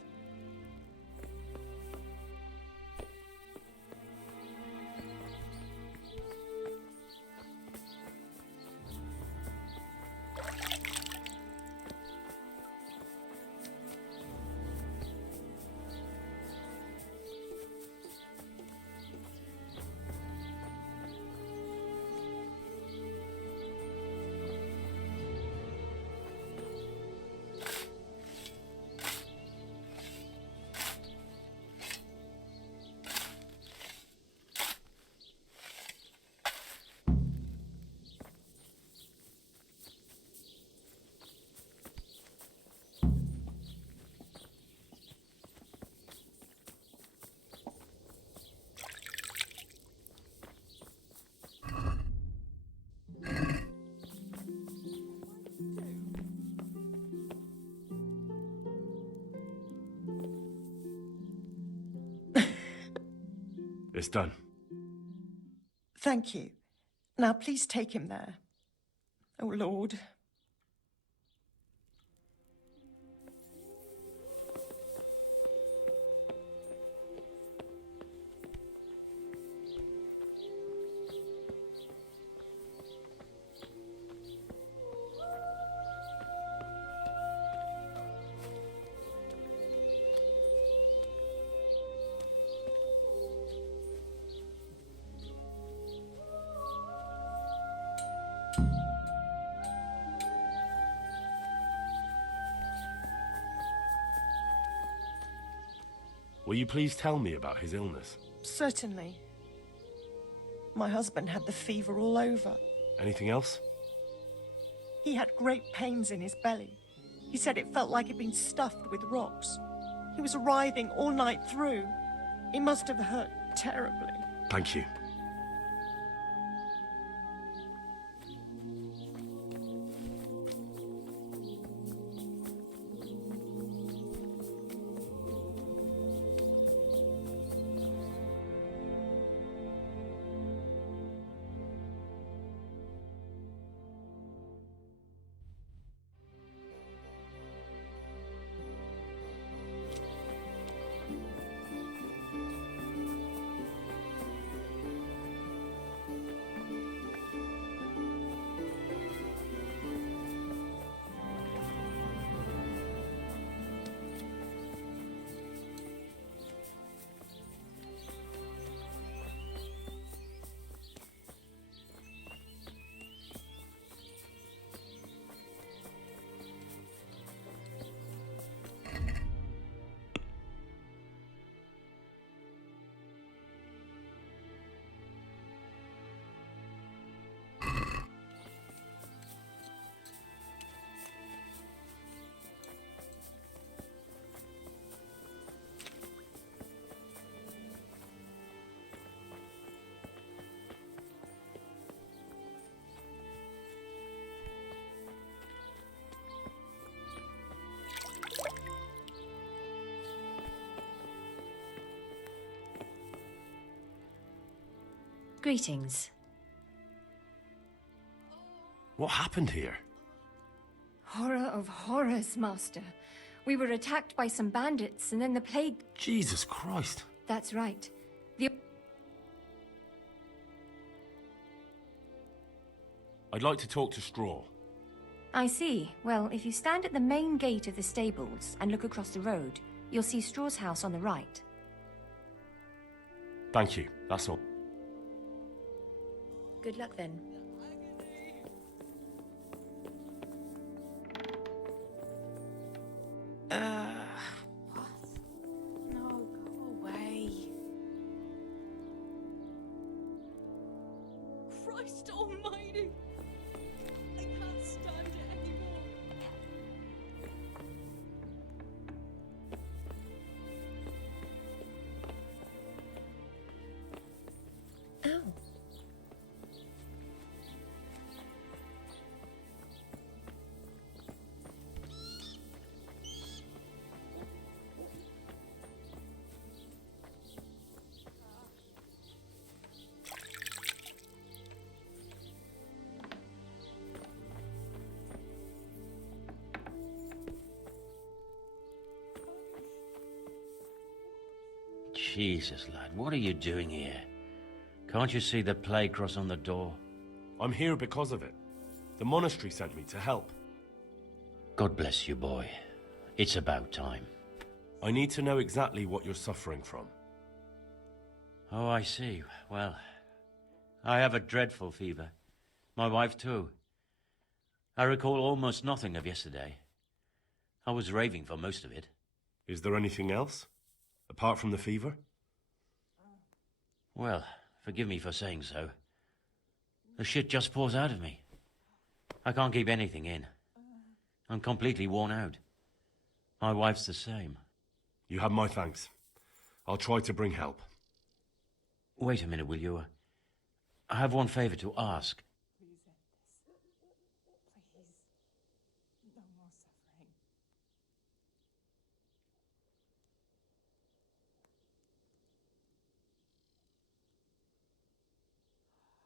It's done. Thank you. Now please take him there. Oh, Lord. Will you please tell me about his illness? Certainly. My husband had the fever all over. Anything else? He had great pains in his belly. He said it felt like he'd been stuffed with rocks. He was writhing all night through. It must have hurt terribly. Thank you. Greetings. What happened here? Horror of horrors, Master. We were attacked by some bandits, and then the plague... Jesus Christ. That's right. The... I'd like to talk to Straw. I see. Well, if you stand at the main gate of the stables and look across the road, you'll see Straw's house on the right. Thank you. That's all. Good luck then. No, go away. Christ almighty! I can't stand it anymore. Ow. Jesus, lad, what are you doing here? Can't you see the plague cross on the door? I'm here because of it. The monastery sent me to help. God bless you, boy. It's about time. I need to know exactly what you're suffering from. Oh, I see. Well, I have a dreadful fever. My wife, too. I recall almost nothing of yesterday. I was raving for most of it. Is there anything else? Apart from the fever? Well, forgive me for saying so. The shit just pours out of me. I can't keep anything in. I'm completely worn out. My wife's the same. You have my thanks. I'll try to bring help. Wait a minute, will you? I have one favor to ask. Please end this. Please. No more suffering.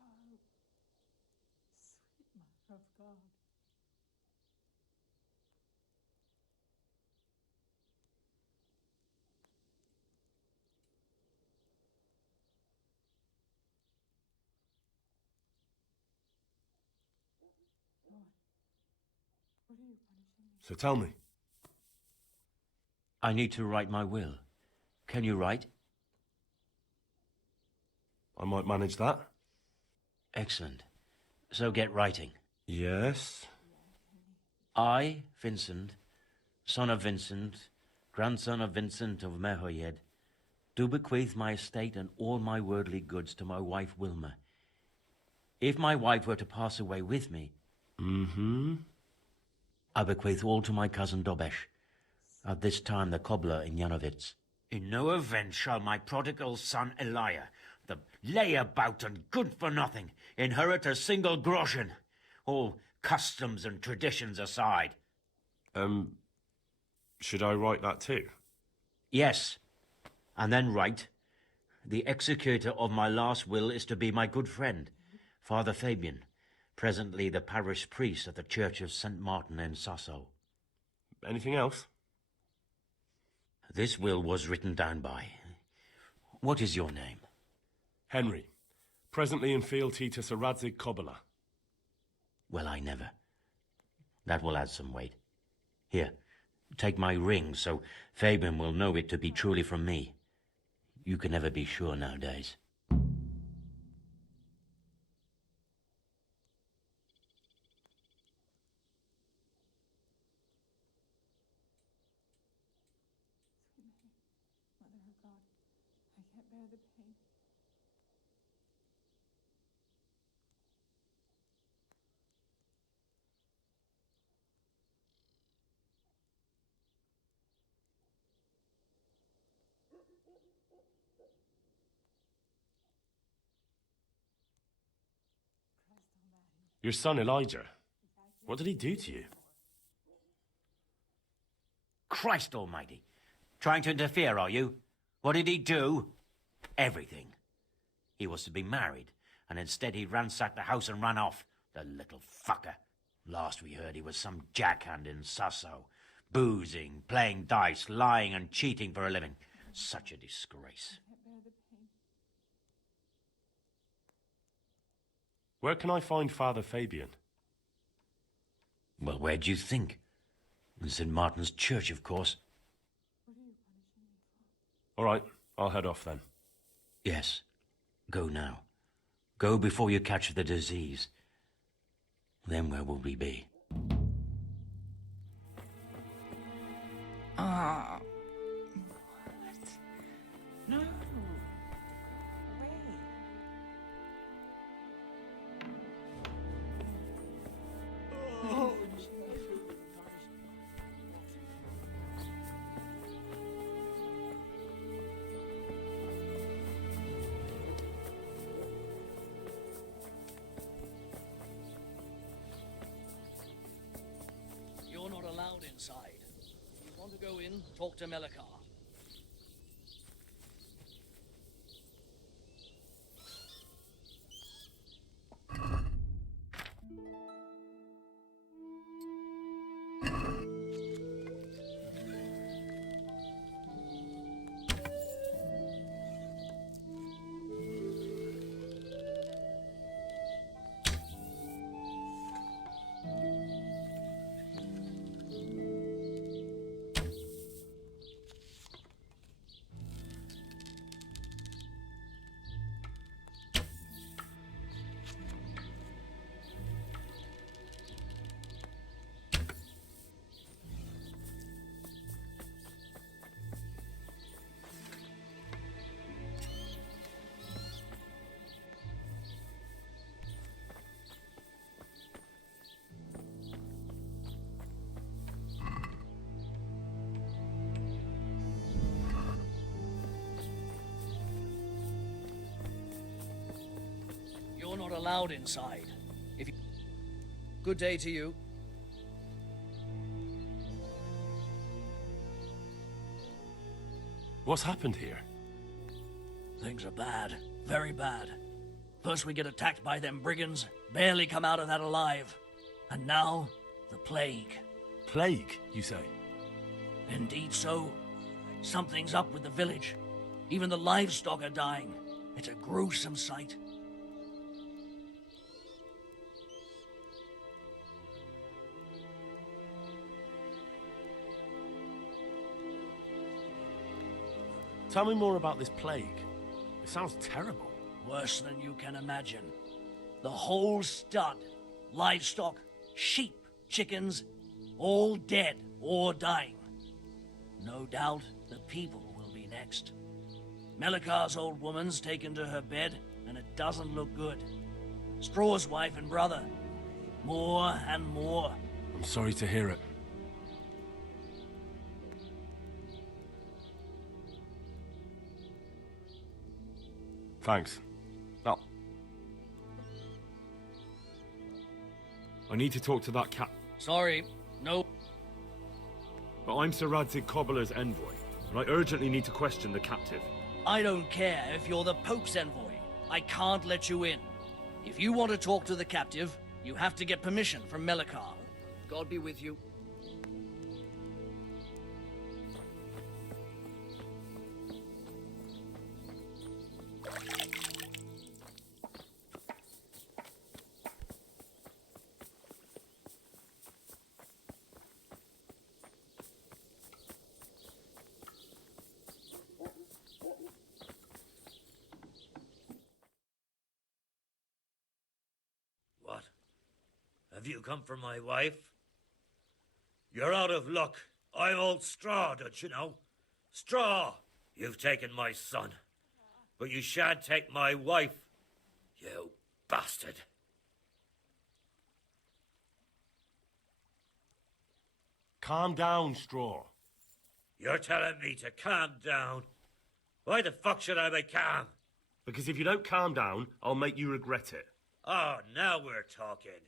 Oh, sweet Mother of God. Lord, what are you punishing me? So tell me. I need to write my will. Can you write? I might manage that. Excellent. So get writing. Yes? I, Vincent, son of Vincent, grandson of Vincent of Mehoyed, do bequeath my estate and all my worldly goods to my wife Wilma. If my wife were to pass away with me, I bequeath all to my cousin Dobesh, at this time the cobbler in Janovitz. In no event shall my prodigal son Elia, the layabout and good-for-nothing, inherit a single groschen, all customs and traditions aside. Should I write that too? Yes, and then write, the executor of my last will is to be my good friend, Father Fabian, presently the parish priest at the Church of St. Martin in Sasso. Anything else? This will was written down by... What is your name? Henry, presently in fealty to Sir Radzig Kobyla. Well, I never. That will add some weight. Here, take my ring, so Fabian will know it to be truly from me. You can never be sure nowadays. Mother of God, I can't bear the pain. Your son Elijah. What did he do to you? Christ almighty! Trying to interfere, are you? What did he do? Everything. He was to be married, and instead he ransacked the house and ran off. The little fucker. Last we heard he was some jackhand in Sasso. Boozing, playing dice, lying and cheating for a living. Such a disgrace. Where can I find Father Fabian? Well, where do you think? In St. Martin's Church, of course. All right, I'll head off then. Yes. Go now. Go before you catch the disease. Then where will we be? Ah. No. You're not allowed inside. If you want to go in, talk to Melikar. You're not allowed inside. If you... Good day to you. What's happened here? Things are bad. Very bad. First we get attacked by them brigands, barely come out of that alive. And now, the plague. Plague, you say? Indeed so. Something's up with the village. Even the livestock are dying. It's a gruesome sight. Tell me more about this plague. It sounds terrible. Worse than you can imagine. The whole stud, livestock, sheep, chickens, all dead or dying. No doubt the people will be next. Melikar's old woman's taken to her bed, and it doesn't look good. Straw's wife and brother. More and more. I'm sorry to hear it. Thanks. Now, I need to talk to that cat. Sorry, no. But I'm Sir Radzig Cobbler's envoy, and I urgently need to question the captive. I don't care if you're the Pope's envoy. I can't let you in. If you want to talk to the captive, you have to get permission from Melikar. God be with you. What? Have you come for my wife? You're out of luck. I'm old Straw, don't you know? Straw! You've taken my son. But you shan't take my wife, you bastard. Calm down, Straw. You're telling me to calm down? Why the fuck should I be calm? Because if you don't calm down, I'll make you regret it. Oh, now we're talking.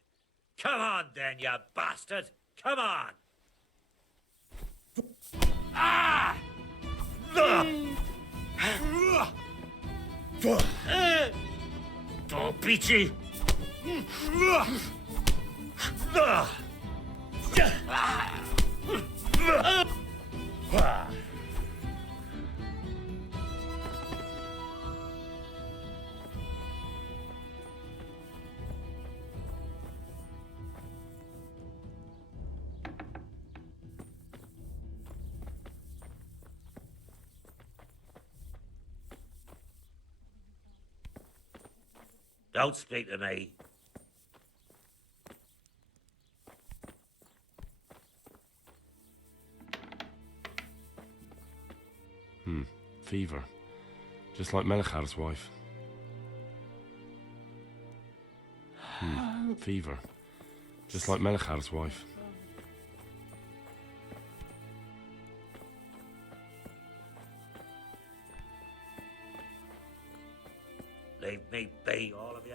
Come on then, you bastard. Come on. Ah! Oh, Peachy! Don't speak to me. Fever. Just like Melchar's wife. Fever. Just like Melchar's wife. Leave me be, all of you.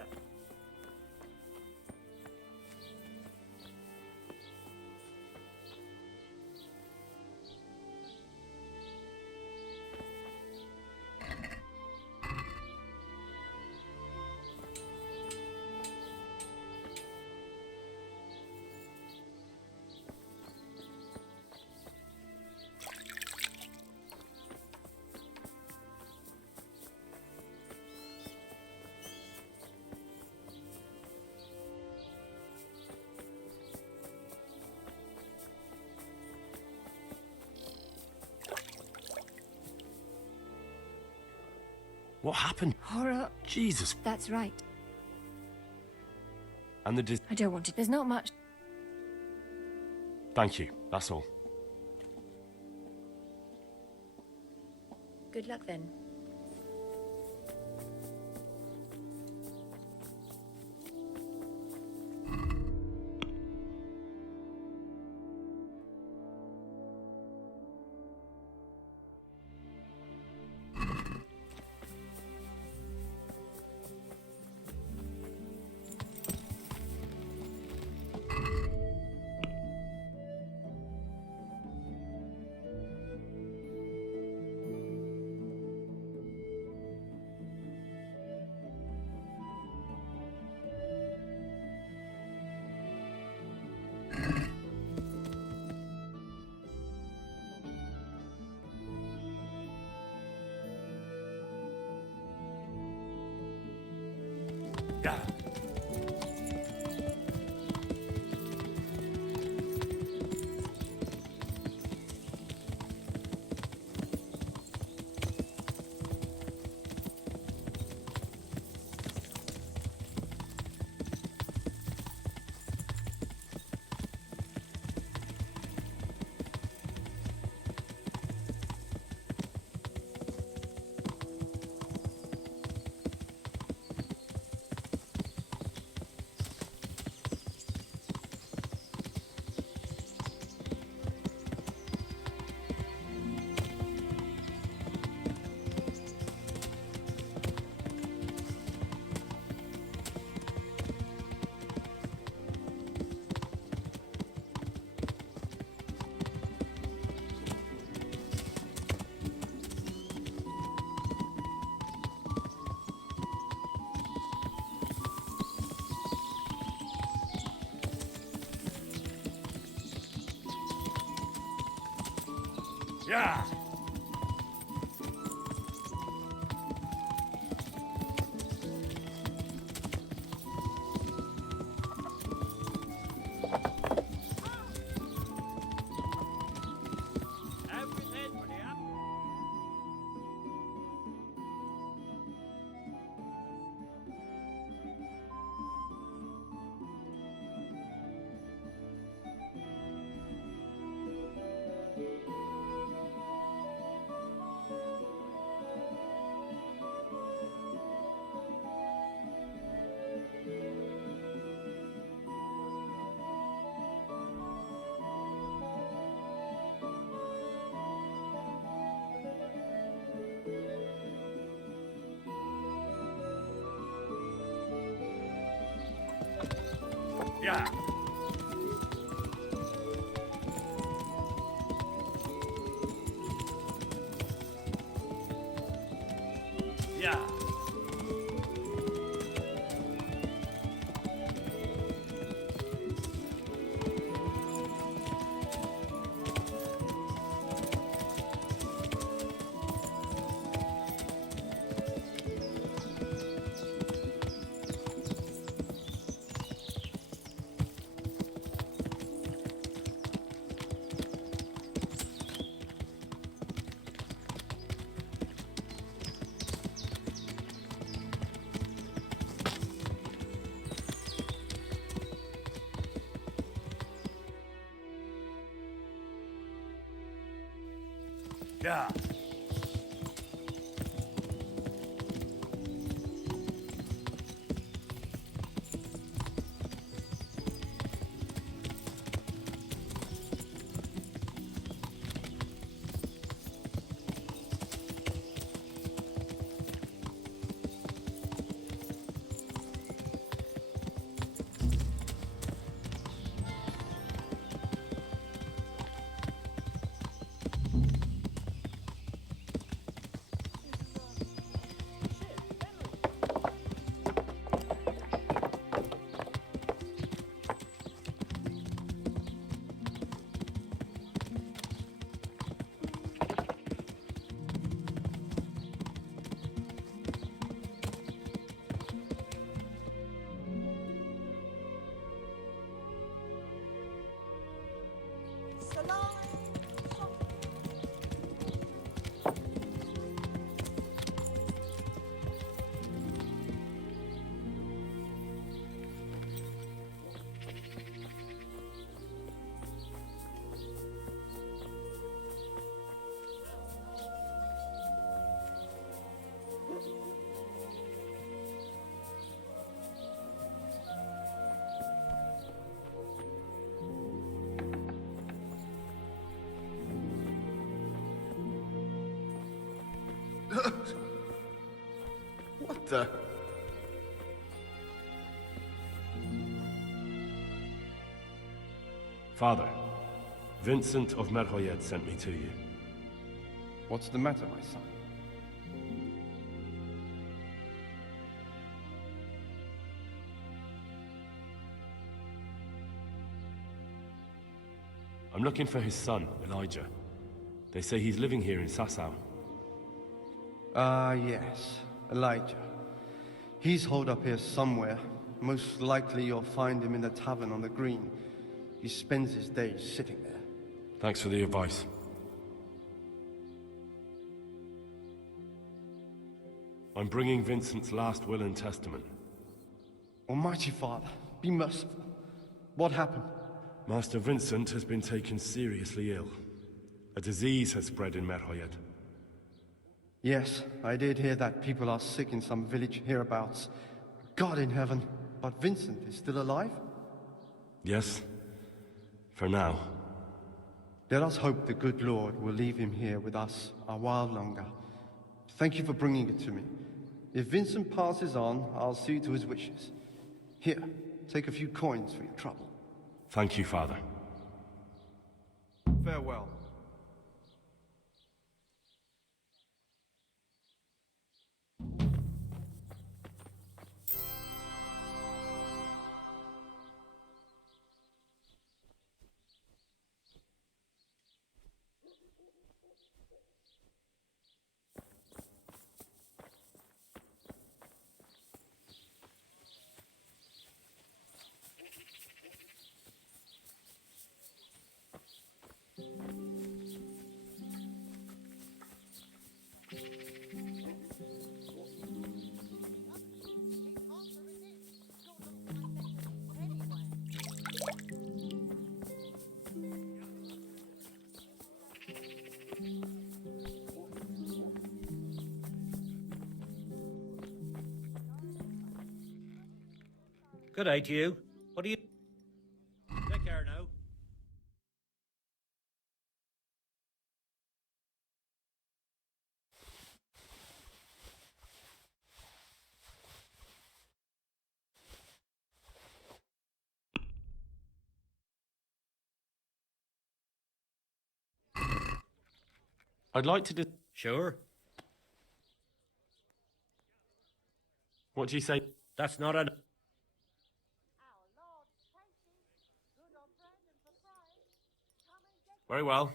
What happened? Horror. Jesus. That's right. And the I don't want it. There's not much. Thank you. That's all. Good luck then. Yeah. Yeah. Yeah. Yeah. What the? Father, Vincent of Merhoyed sent me to you. What's the matter, my son? I'm looking for his son, Elijah. They say he's living here in Sasau. Ah, yes. Elijah. He's holed up here somewhere. Most likely you'll find him in the tavern on the green. He spends his days sitting there. Thanks for the advice. I'm bringing Vincent's last will and testament. Almighty Father, be merciful. What happened? Master Vincent has been taken seriously ill. A disease has spread in Merhoyed. Yes, I did hear that people are sick in some village hereabouts. God in heaven, but Vincent is still alive? Yes, for now. Let us hope the good Lord will leave him here with us a while longer. Thank you for bringing it to me. If Vincent passes on, I'll see to his wishes. Here, take a few coins for your trouble. Thank you, Father. Farewell. Good day to you. What do you... Take care now. I'd like to Sure. What do you say? That's not an... Very well.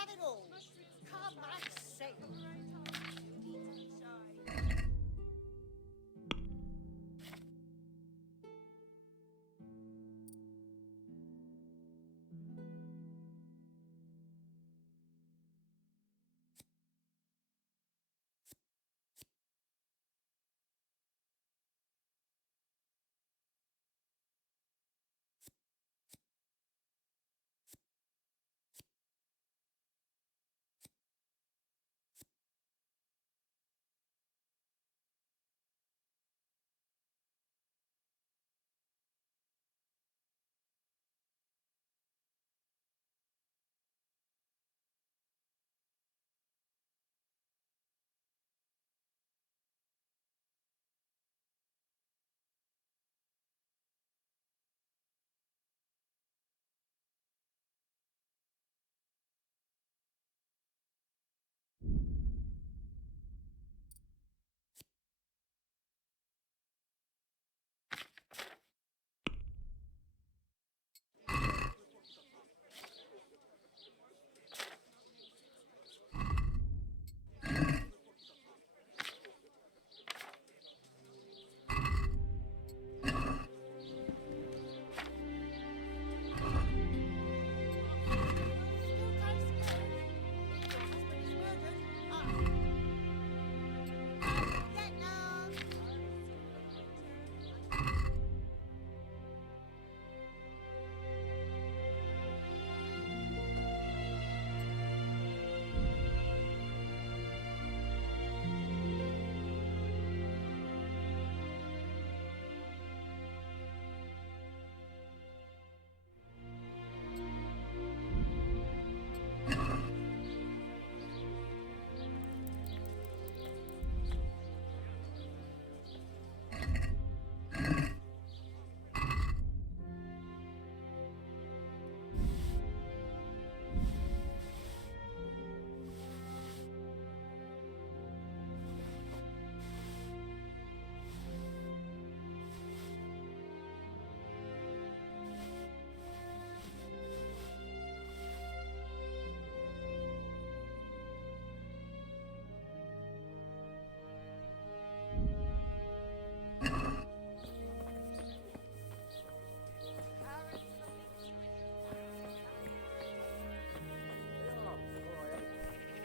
have it all. Come and see.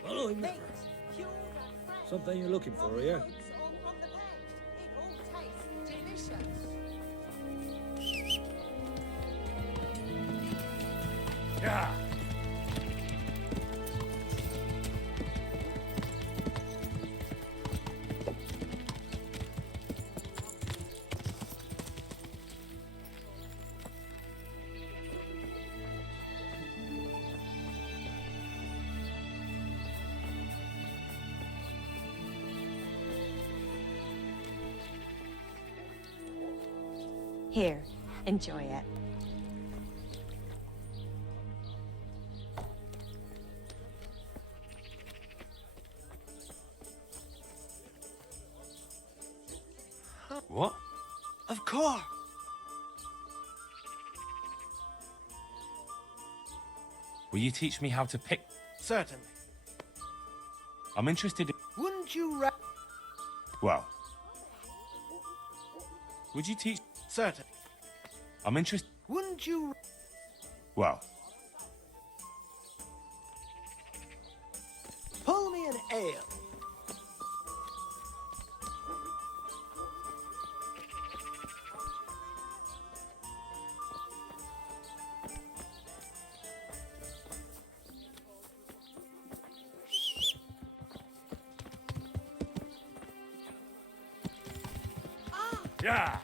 Follow him, my friend. Something you're looking for here? Yeah. Here, enjoy it. What? Of course. Will you teach me how to pick? Certainly. I'm interested in... Wouldn't you Well... Would you teach... Certainly. I'm interested... Wouldn't you... Well... Pull me an ale. Yeah.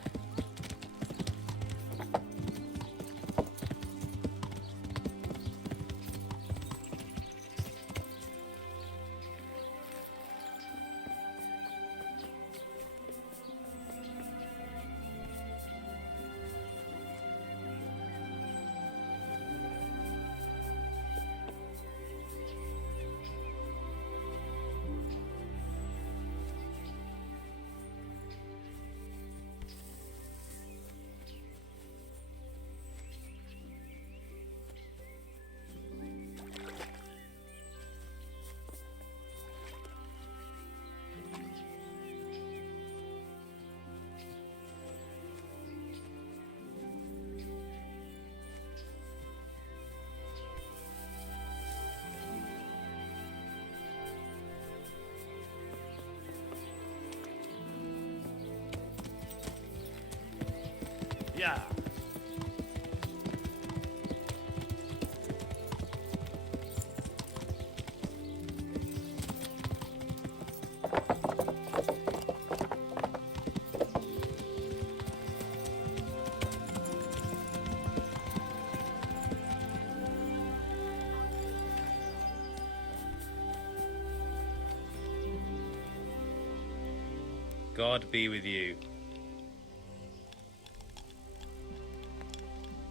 Yeah. God be with you.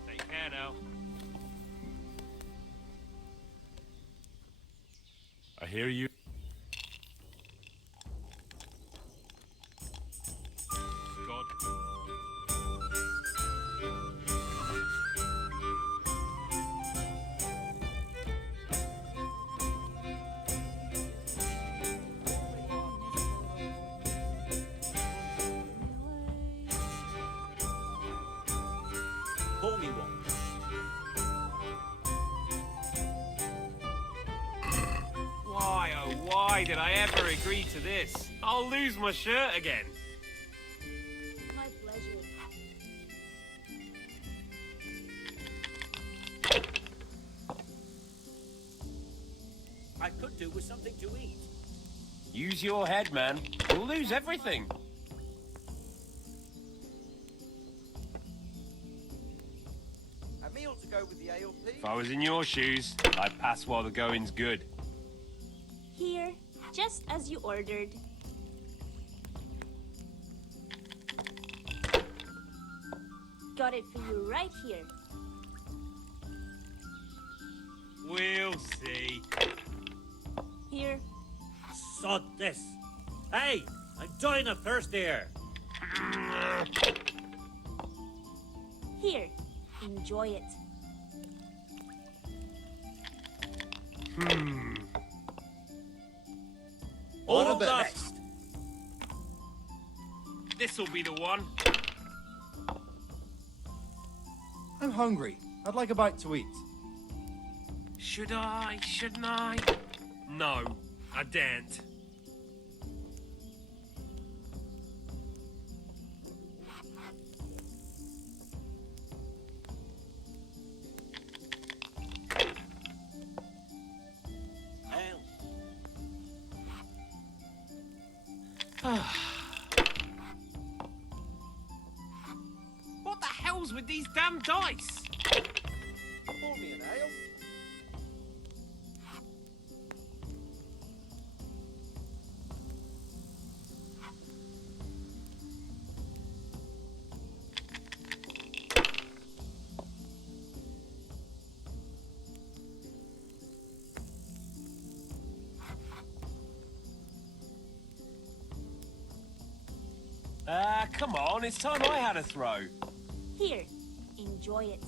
Take care now. I hear you. God. Pour me one. Why, oh why did I ever agree to this? I'll lose my shirt again. My pleasure. I could do with something to eat. Use your head, man. You'll lose everything. A meal to go with the ale, please. If I was in your shoes, I'd pass while the going's good. Here, just as you ordered. Got it for you right here. We'll see. Here. Sod this. Hey, I'm dying of thirst here. Here. Enjoy it. All the best. This'll be the one. I'm hungry. I'd like a bite to eat. Should I? Shouldn't I? No, I daren't. What the hell's with these damn dice? Pour me an ale. Come on, it's time I had a throw. Here. Enjoy it.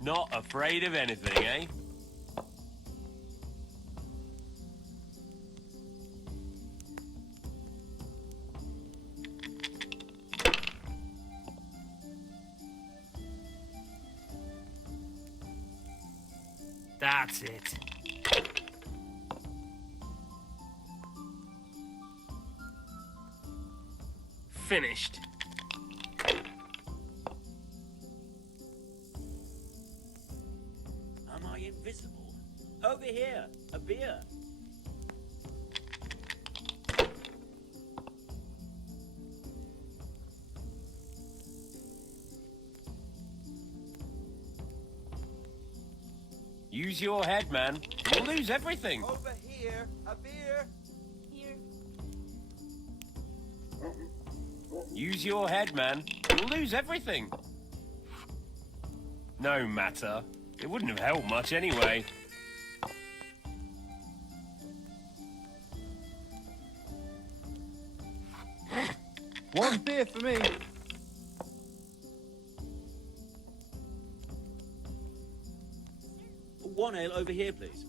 Not afraid of anything, eh? That's it. Finished. Am I invisible? Over here, a beer. Use your head, man. You'll lose everything. Over here, a beer. Here. Use your head, man. You'll lose everything. No matter. It wouldn't have helped much anyway. One beer for me. One ale over here, please.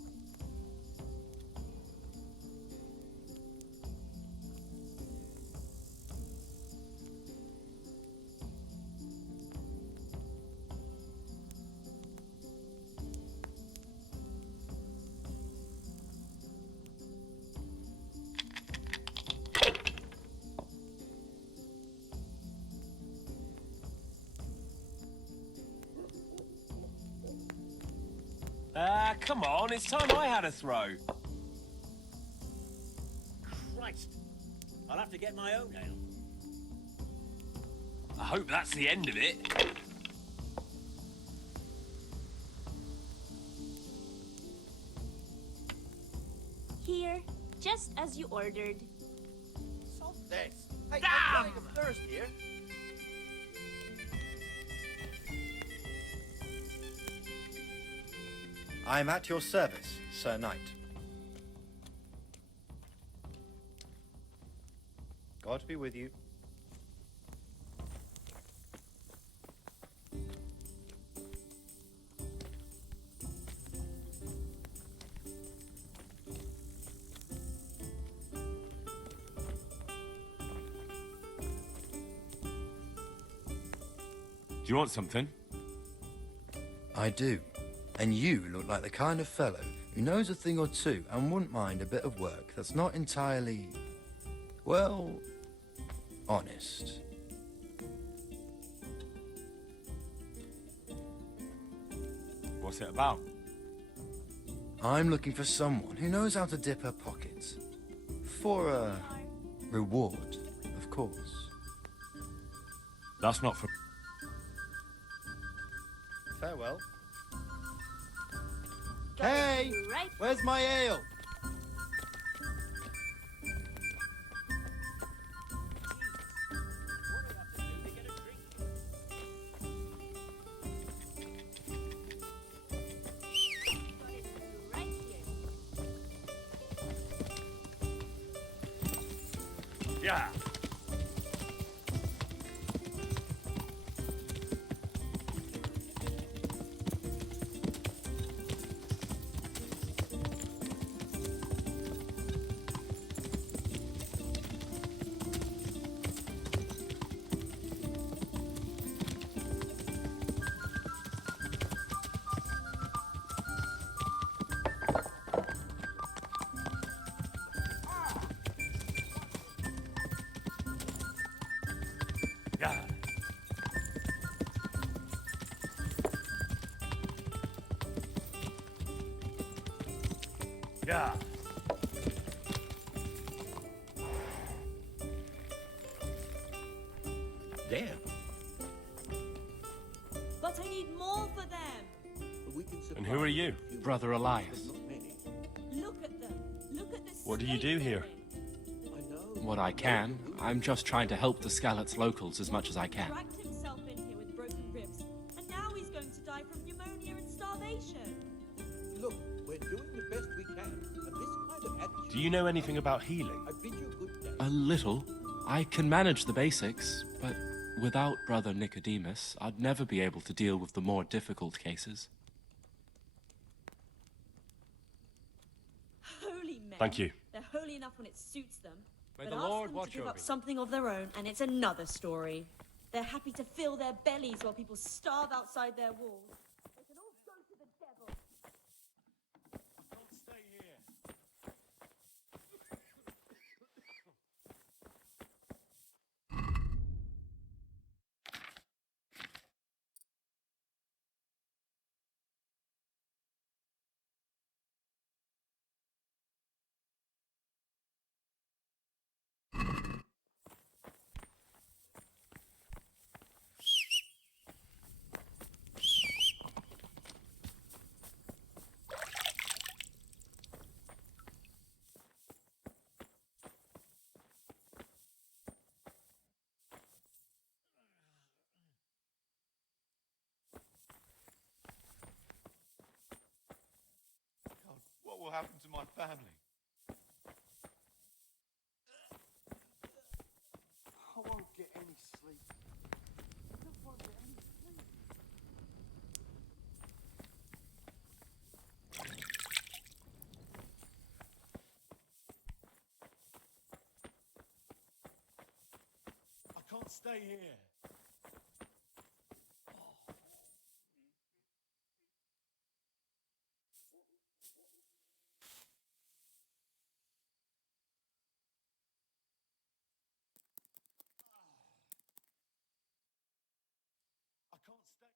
Ah, come on, it's time I had a throw. Christ. I'll have to get my own ale. I hope that's the end of it. Here, just as you ordered. Stop this. Hey, Damn! I'm dying of thirst here. I am at your service, Sir Knight. God be with you. Do you want something? I do. And you look like the kind of fellow who knows a thing or two and wouldn't mind a bit of work that's not entirely, well, honest. What's it about? I'm looking for someone who knows how to dip her pockets. For a reward, of course. That's not for... Farewell. Hey! Where's my ale? Yeah. Yeah. Yeah. Damn. But I need more for them. And who are you? Brother Elias. Look at them. Look at this. What do you do here? What I can. I'm just trying to help the Skalitz locals as much as I can. Dragged himself in here with broken ribs, and now he's going to die from pneumonia and starvation. Look, we're doing the best we can, and this kind of attitude... Do you know anything about healing? I bid you good day. A little. I can manage the basics, but without Brother Nicodemus, I'd never be able to deal with the more difficult cases. Holy men. Thank you. They're holy enough when it suits them. May But the ask Lord them watch to give over up you. something of their own, and it's another story. They're happy to fill their bellies while people starve outside their walls. They can all go to the devil. Don't stay here. God, what will happen to my family? I won't get any sleep. I won't get any sleep. I can't stay here. I can't stay.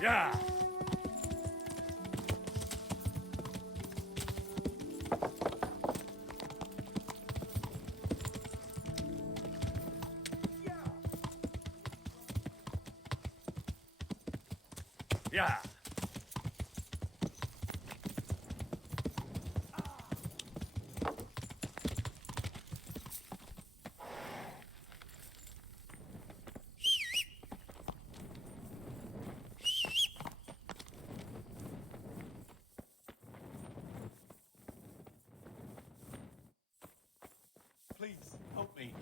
Yeah. Yeah. Please, help me.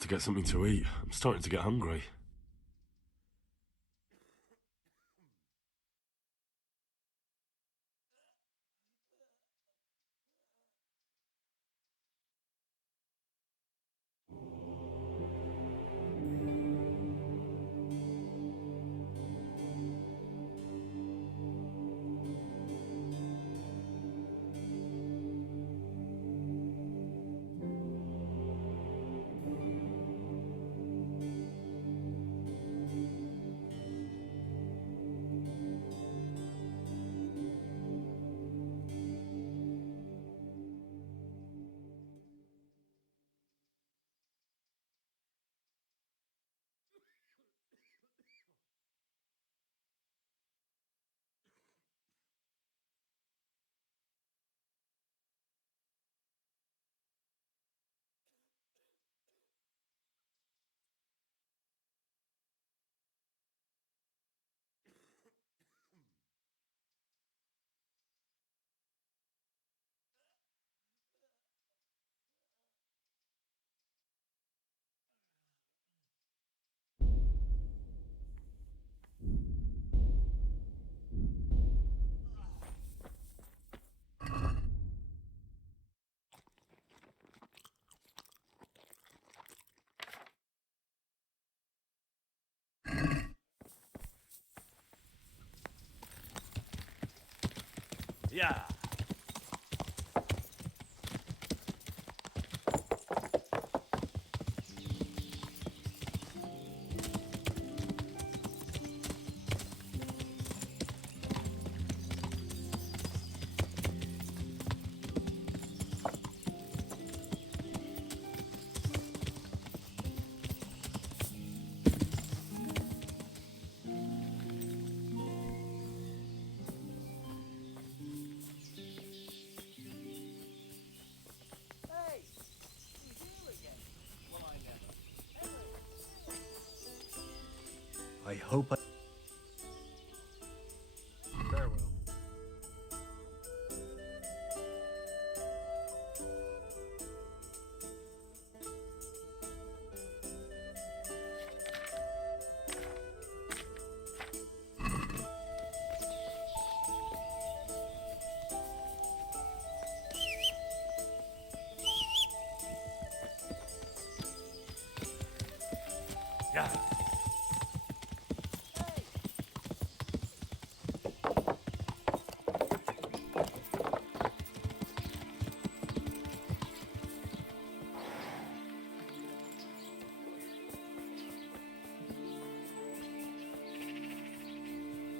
To get something to eat. I'm starting to get hungry. Yeah. hope I... Farewell. Yeah.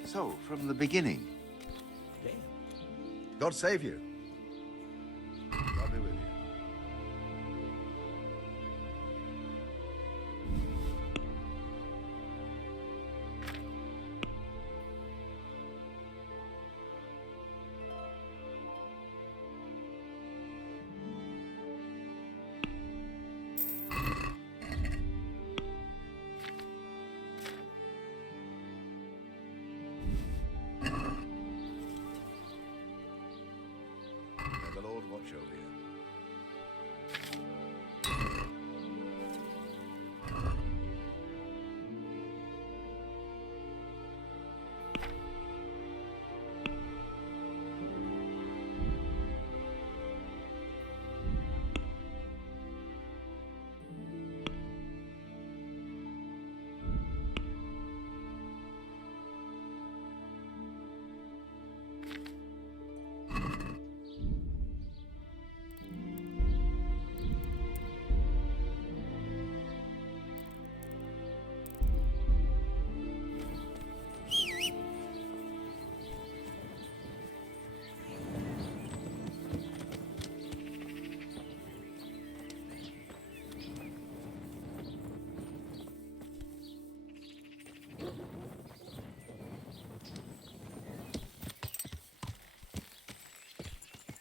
So, from the beginning. God save you. God be with you. May the Lord watch over you.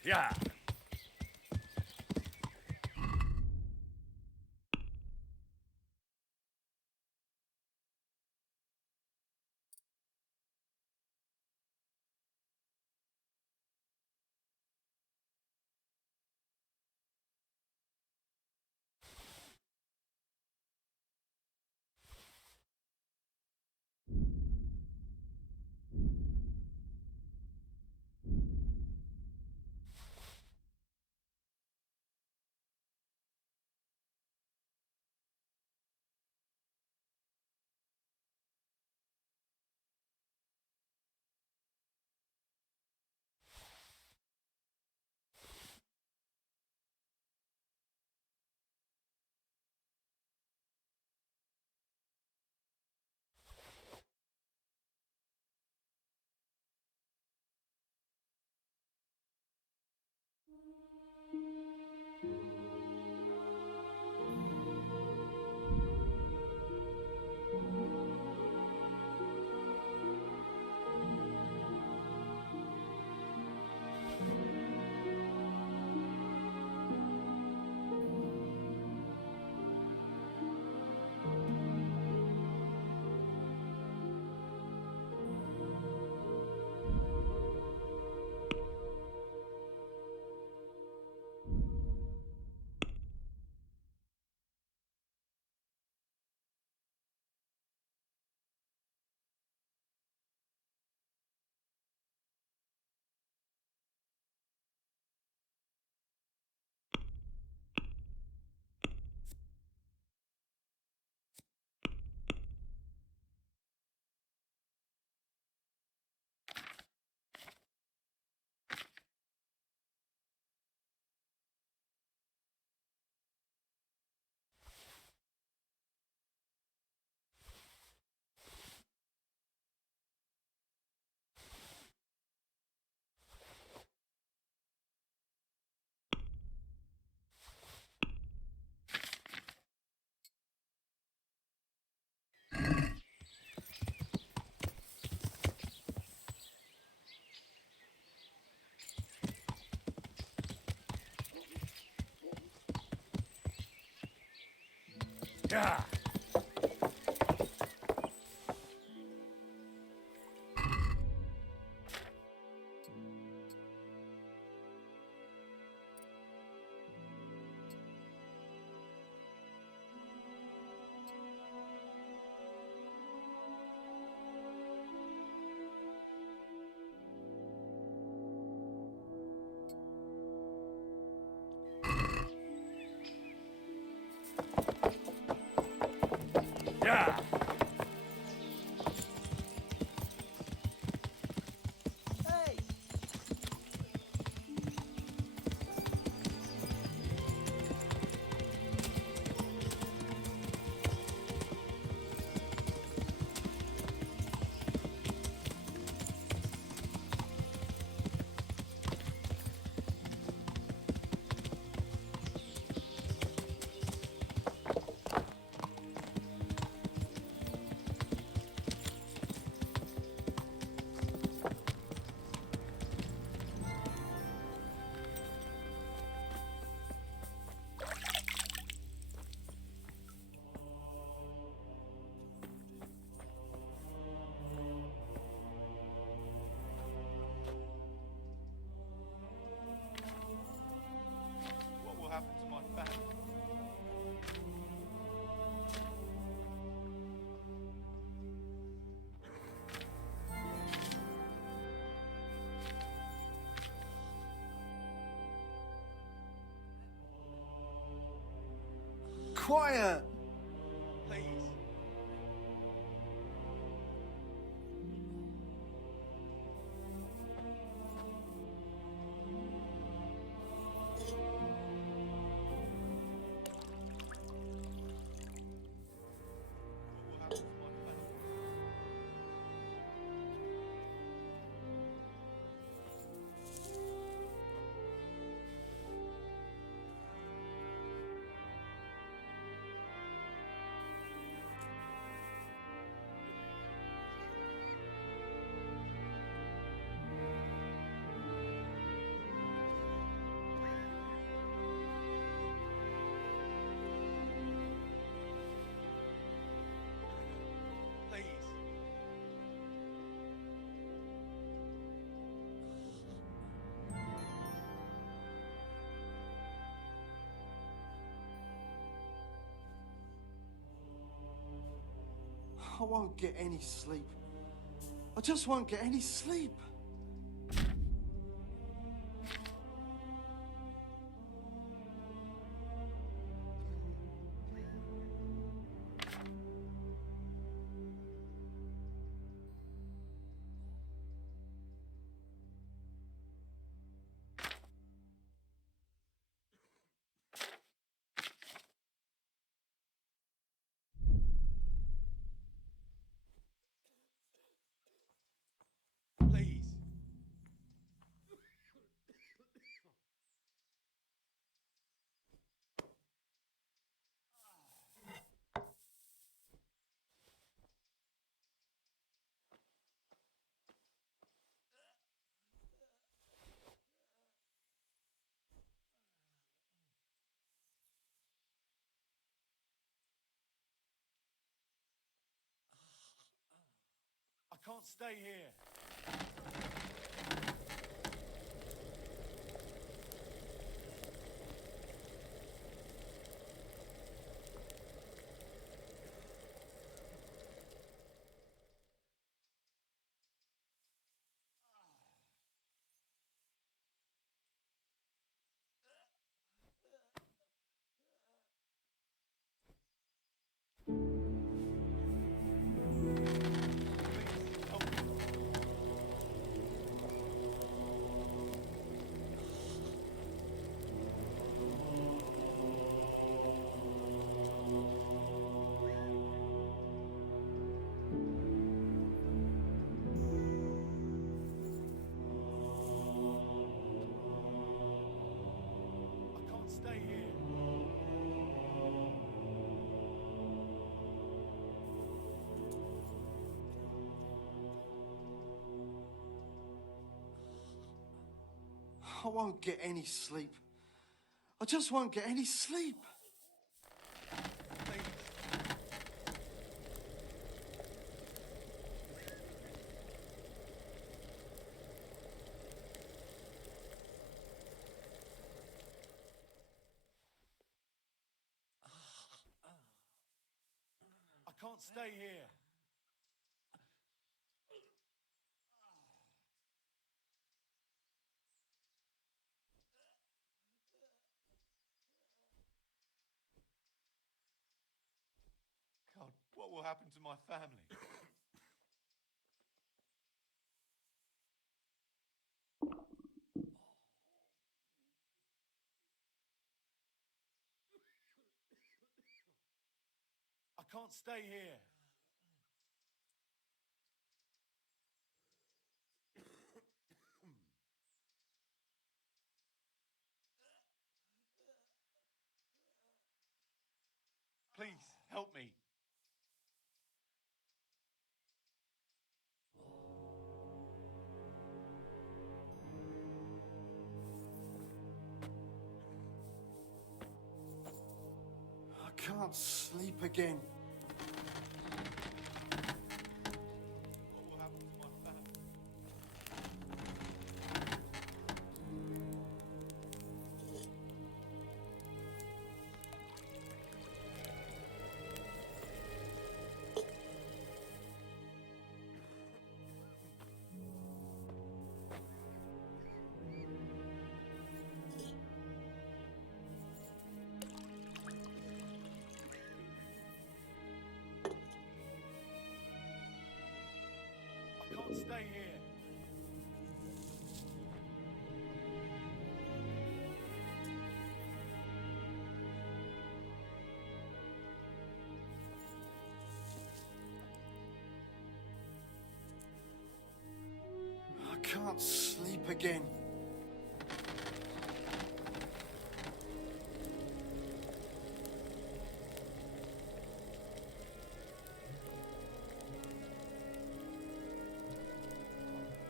Yeah. Yeah. quiet! Please. Please. I won't get any sleep. I just won't get any sleep. Please. I can't stay here. I can't stay here. I won't get any sleep. I just won't get any sleep. I can't stay here. God, what will happen to my family? I can't stay here. Please, help me. I can't sleep again. What will happen to my family? can't sleep again.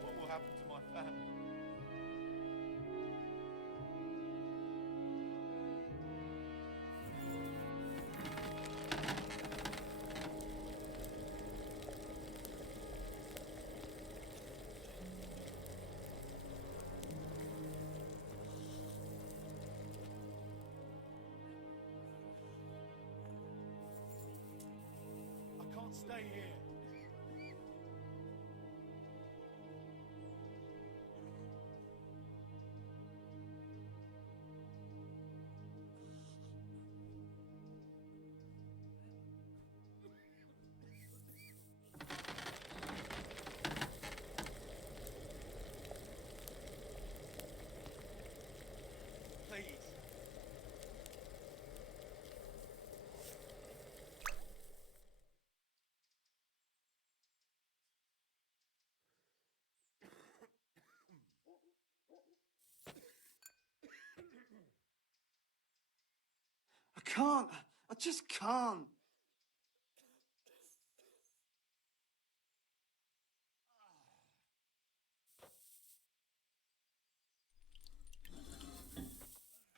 What will happen to my family? I can't stay here. Please. I can't. I just can't.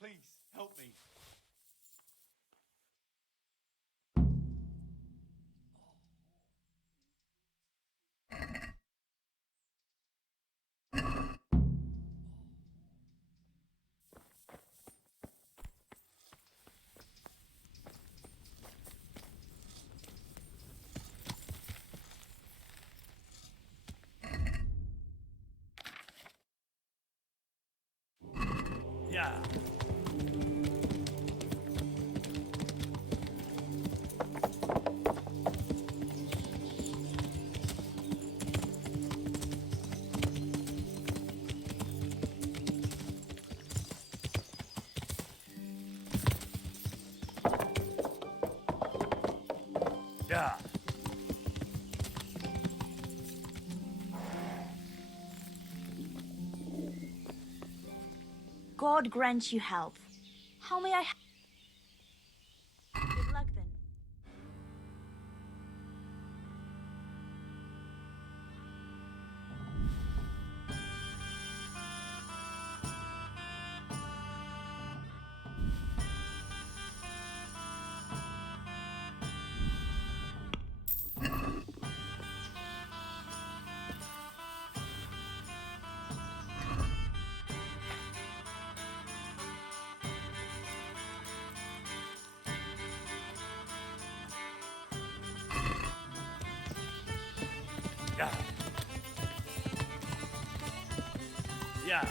Please, help me. Yeah. Yeah. God grant you health. How may I Good luck then. Yeah. Yeah.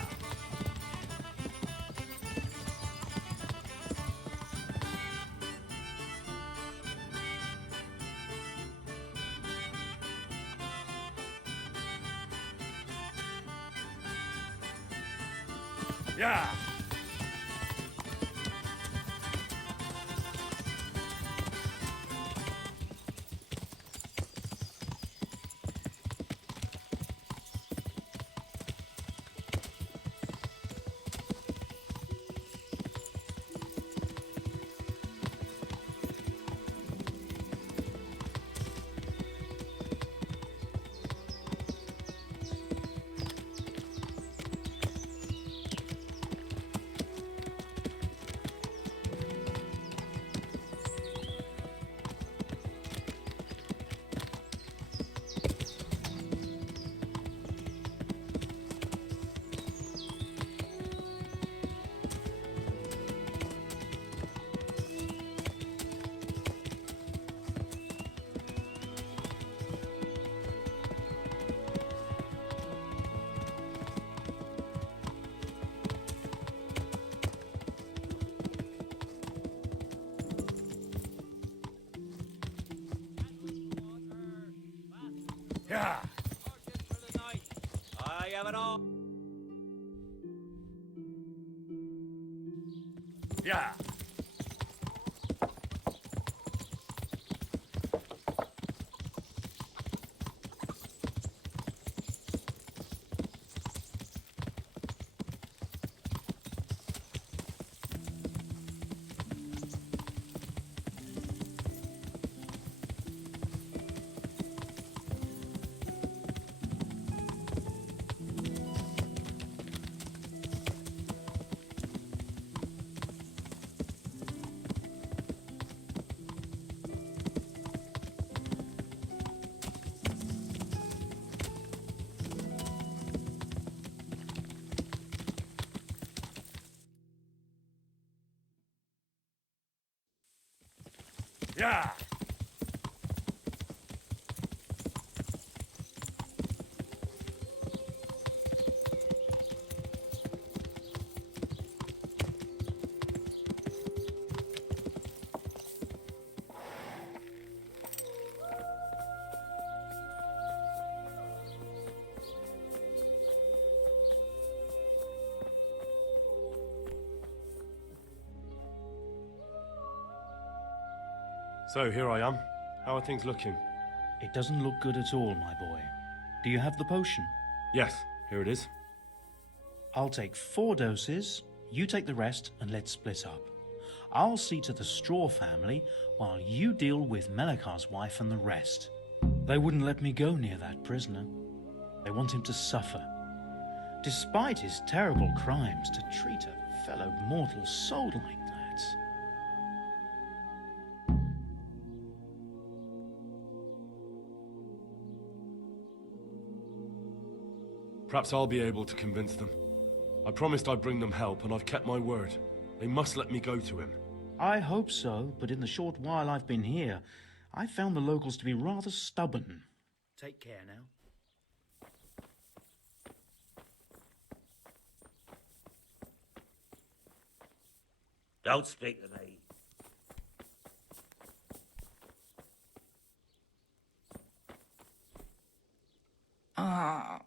Yeah. Yeah. I have it all. Yeah. Yeah. So, here I am. How are things looking? It doesn't look good at all, my boy. Do you have the potion? Yes, here it is. I'll take 4 doses, you take the rest, and let's split up. I'll see to the Straw family while you deal with Melikar's wife and the rest. They wouldn't let me go near that prisoner. They want him to suffer. Despite his terrible crimes, to treat a fellow mortal soul like that. Perhaps I'll be able to convince them. I promised I'd bring them help, and I've kept my word. They must let me go to him. I hope so, but in the short while I've been here, I've found the locals to be rather stubborn. Take care now. Don't speak to me. Ah.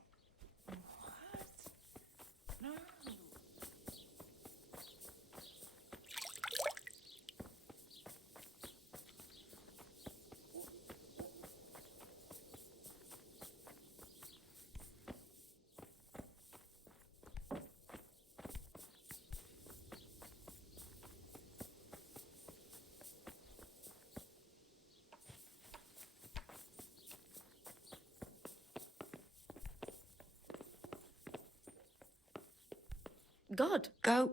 God. Go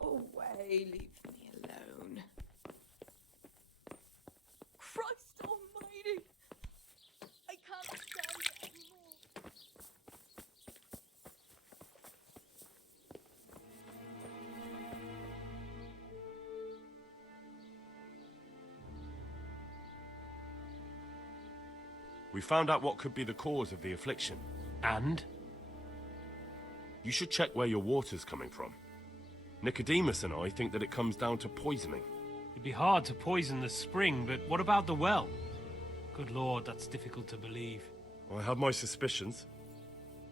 away. Leave me alone. Christ almighty! I can't stand it anymore. We found out what could be the cause of the affliction. And? You should check where your water's coming from. Nicodemus and I think that it comes down to poisoning. It'd be hard to poison the spring, but what about the well? Good lord, that's difficult to believe. I have my suspicions.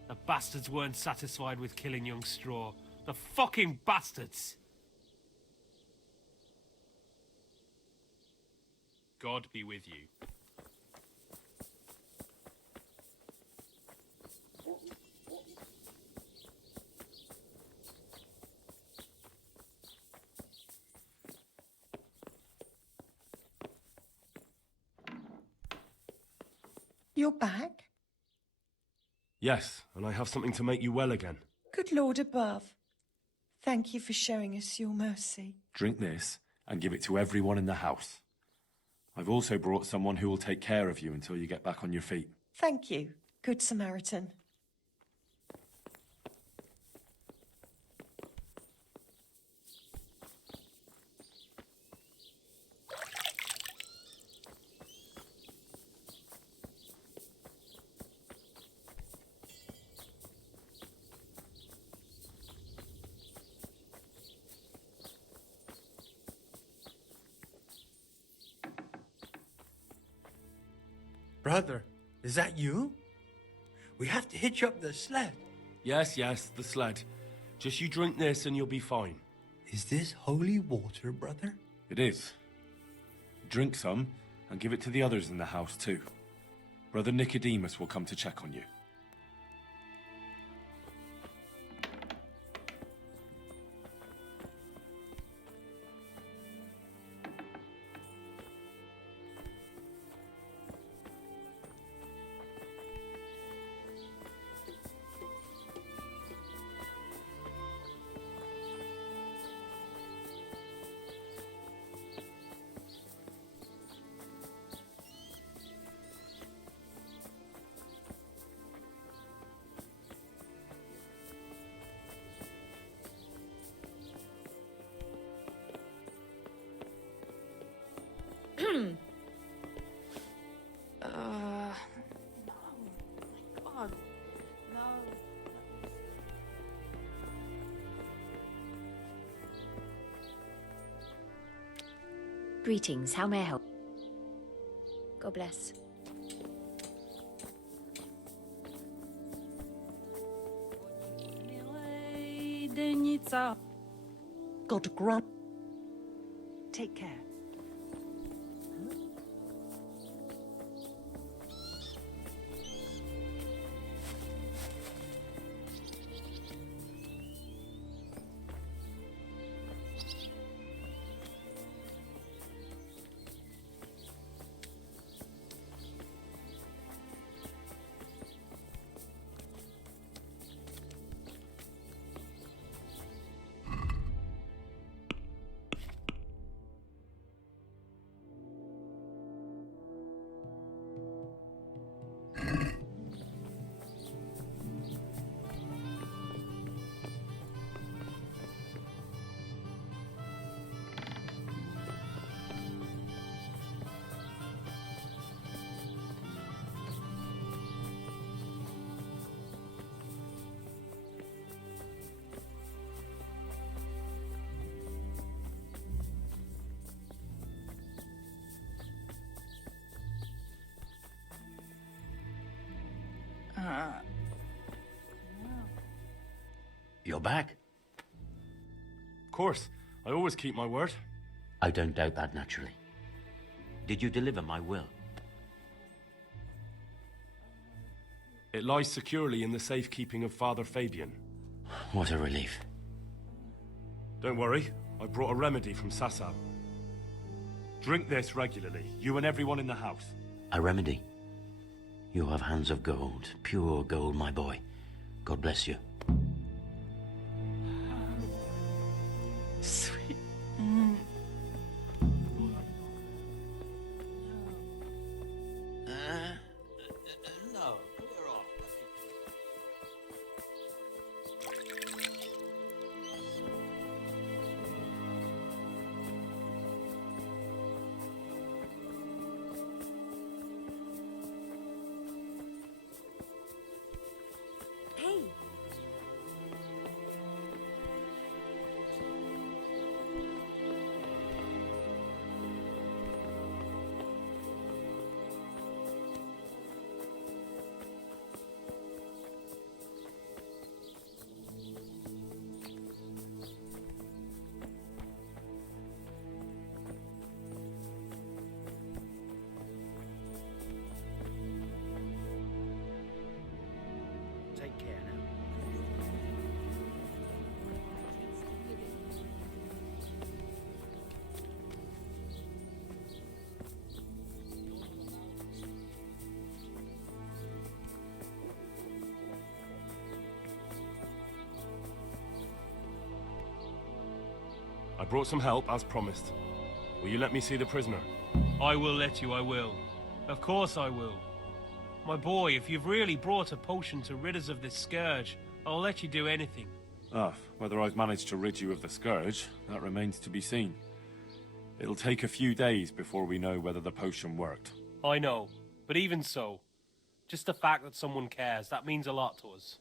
The bastards weren't satisfied with killing young Straw. The fucking bastards! God be with you. You're back? Yes, and I have something to make you well again. Good Lord above. Thank you for showing us your mercy. Drink this and give it to everyone in the house. I've also brought someone who will take care of you until you get back on your feet. Thank you, Good Samaritan. Brother, is that you? We have to hitch up the sled. Yes, the sled. Just you drink this and you'll be fine. Is this holy water, brother? It is. Drink some and give it to the others in the house too. Brother Nicodemus will come to check on you. Greetings, how may I help? God bless. God grant. Take care. You're back? Of course. I always keep my word. I don't doubt that, naturally. Did you deliver my will? It lies securely in the safekeeping of Father Fabian. What a relief. Don't worry. I brought a remedy from Sasab. Drink this regularly, you and everyone in the house. A remedy? You have hands of gold, pure gold, my boy. God bless you. Sweet. No, clear off. Hey, Take care now. I brought some help, as promised. Will you let me see the prisoner? I will let you, I will. Of course I will. My boy, if you've really brought a potion to rid us of this scourge, I'll let you do anything. Ah, whether I've managed to rid you of the scourge, that remains to be seen. It'll take a few days before we know whether the potion worked. I know, but even so, just the fact that someone cares, that means a lot to us.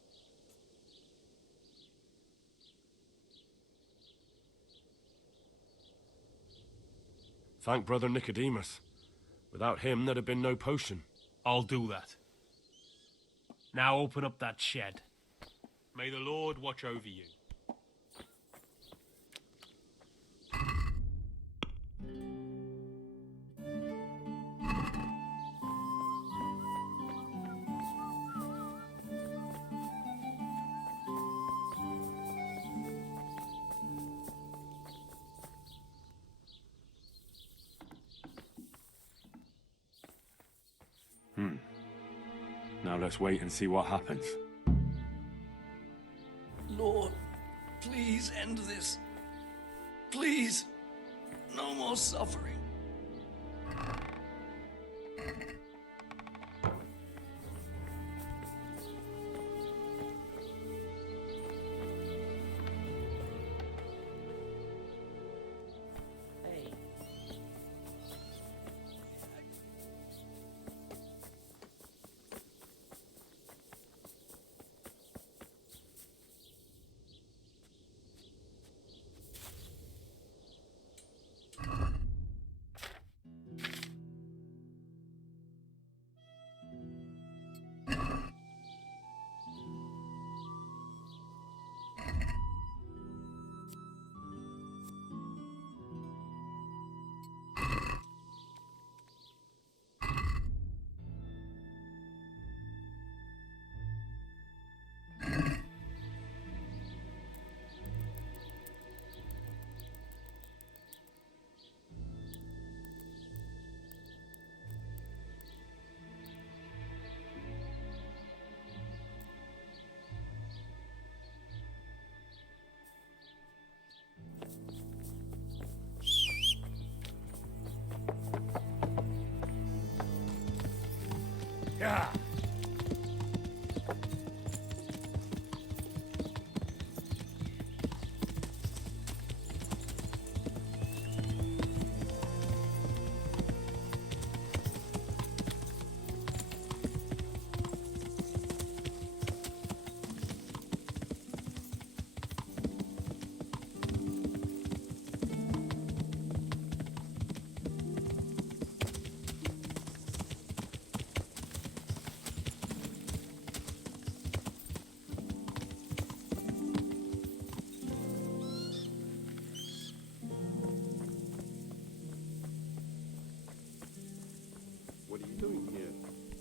Thank Brother Nicodemus. Without him, there'd have been no potion. I'll do that. Now open up that shed. May the Lord watch over you. Now let's wait and see what happens. Lord, please end this. Please, no more suffering.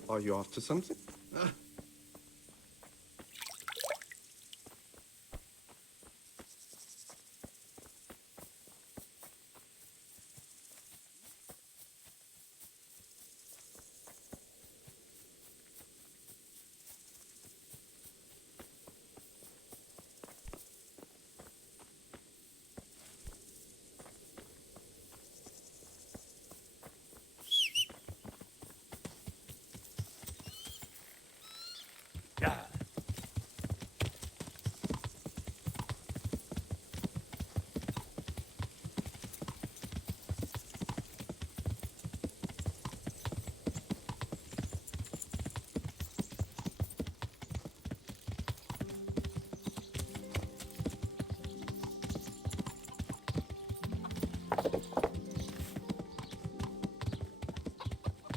Are you after something?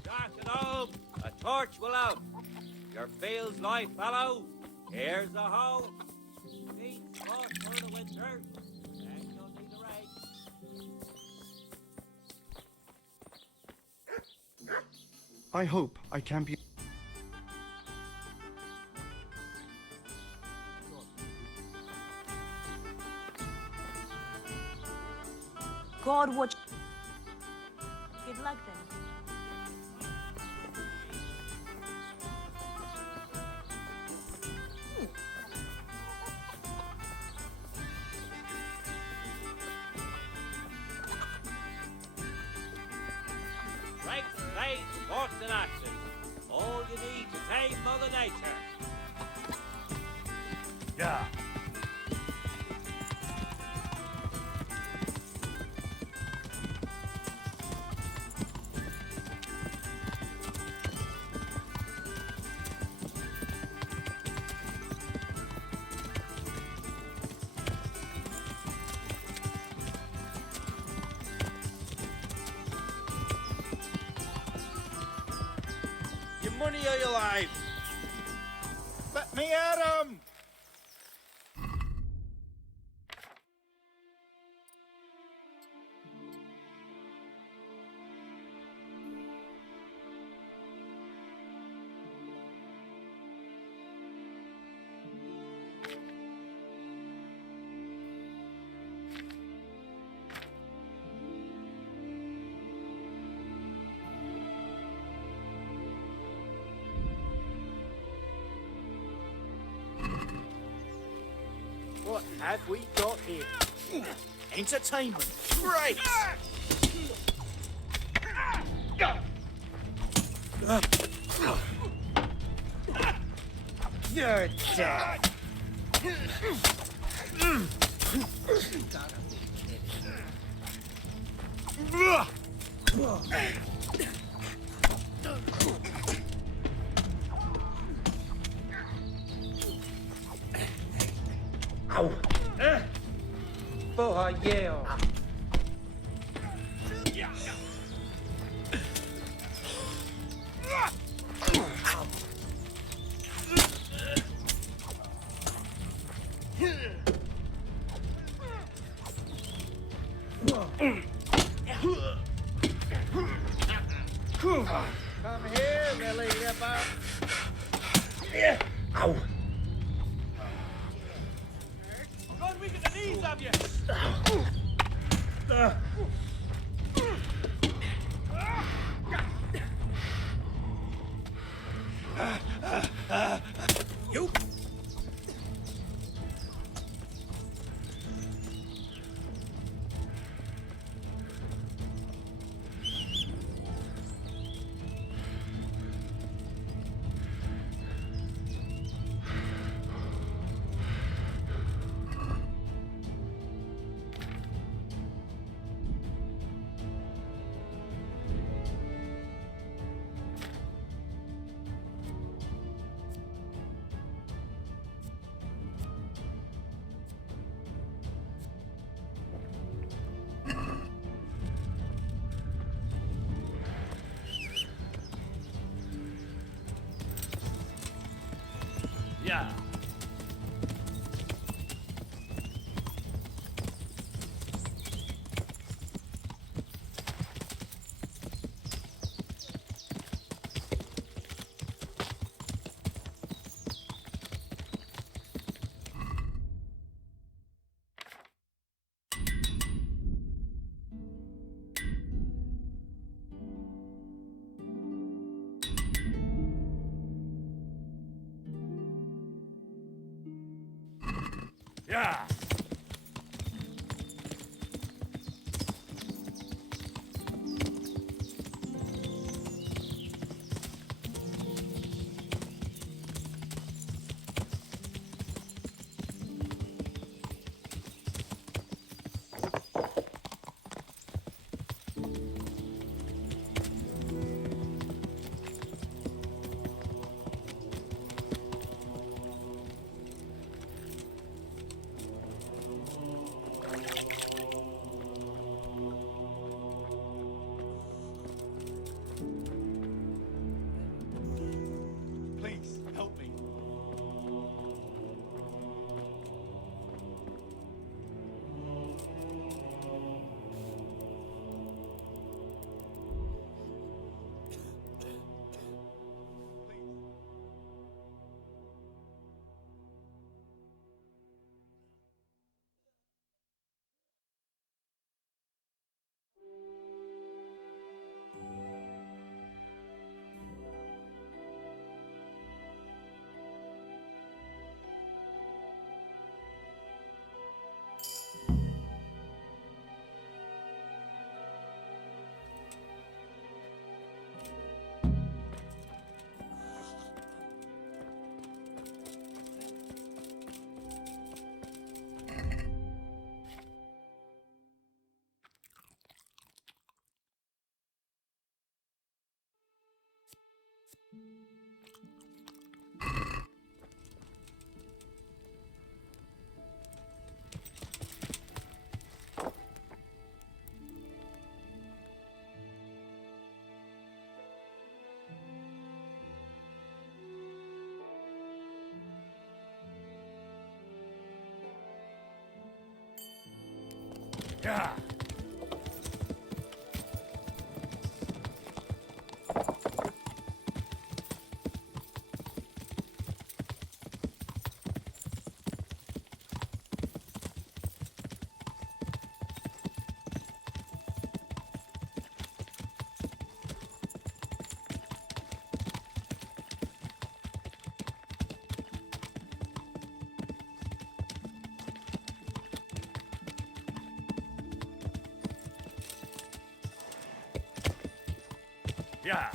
Start it home. A torch will out. Your fields lie fallow. Here's the hoe. Feet spot for the winter. Then you'll need a rake. I hope I can be... God watch. Good luck then. Rakes, spades, forks, and axes. All you need to tame Mother Nature. Yeah. Your money or your life? Let me at him! What have we got here? Entertainment. Great! You're dead. Ow! For you. Come here, Lily Ripper. Ow! God, we get the knees of you! You. Yeah. Yeah. Please, help me. Yeah. Yeah.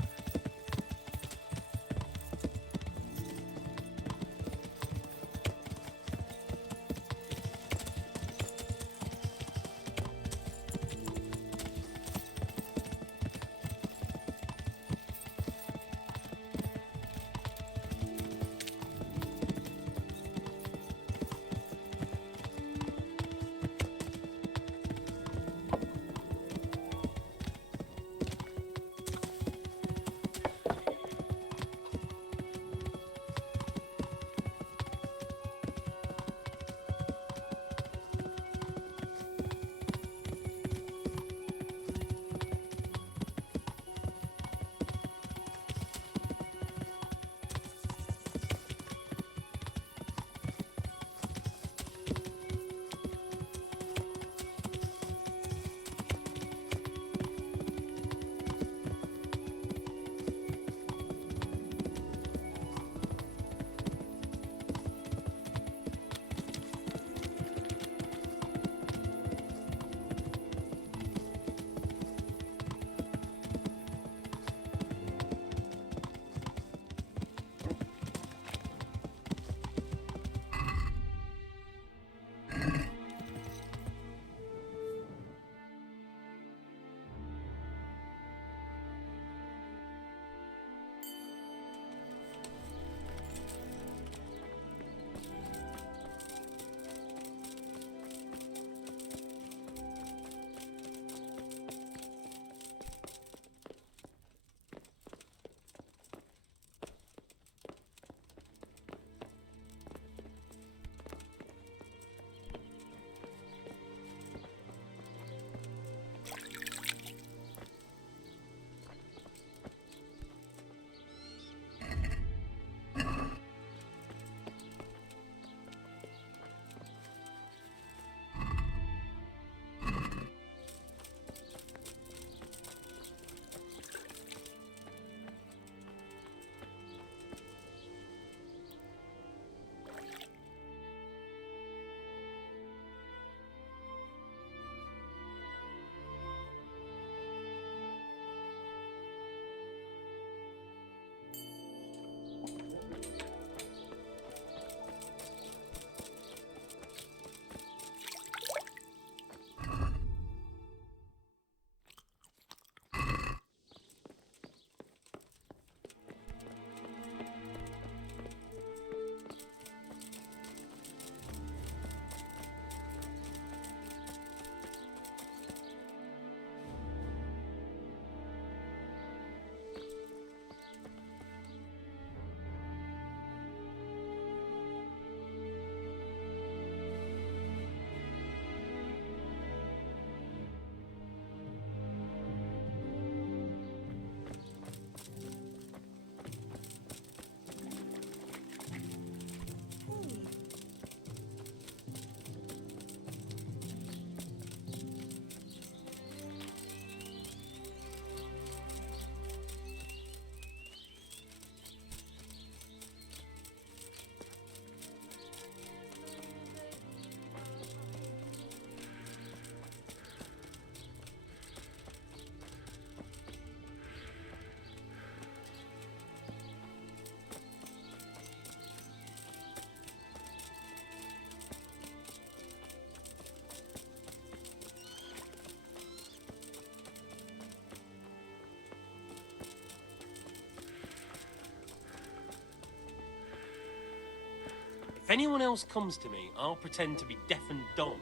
anyone else comes to me, I'll pretend to be deaf and dumb.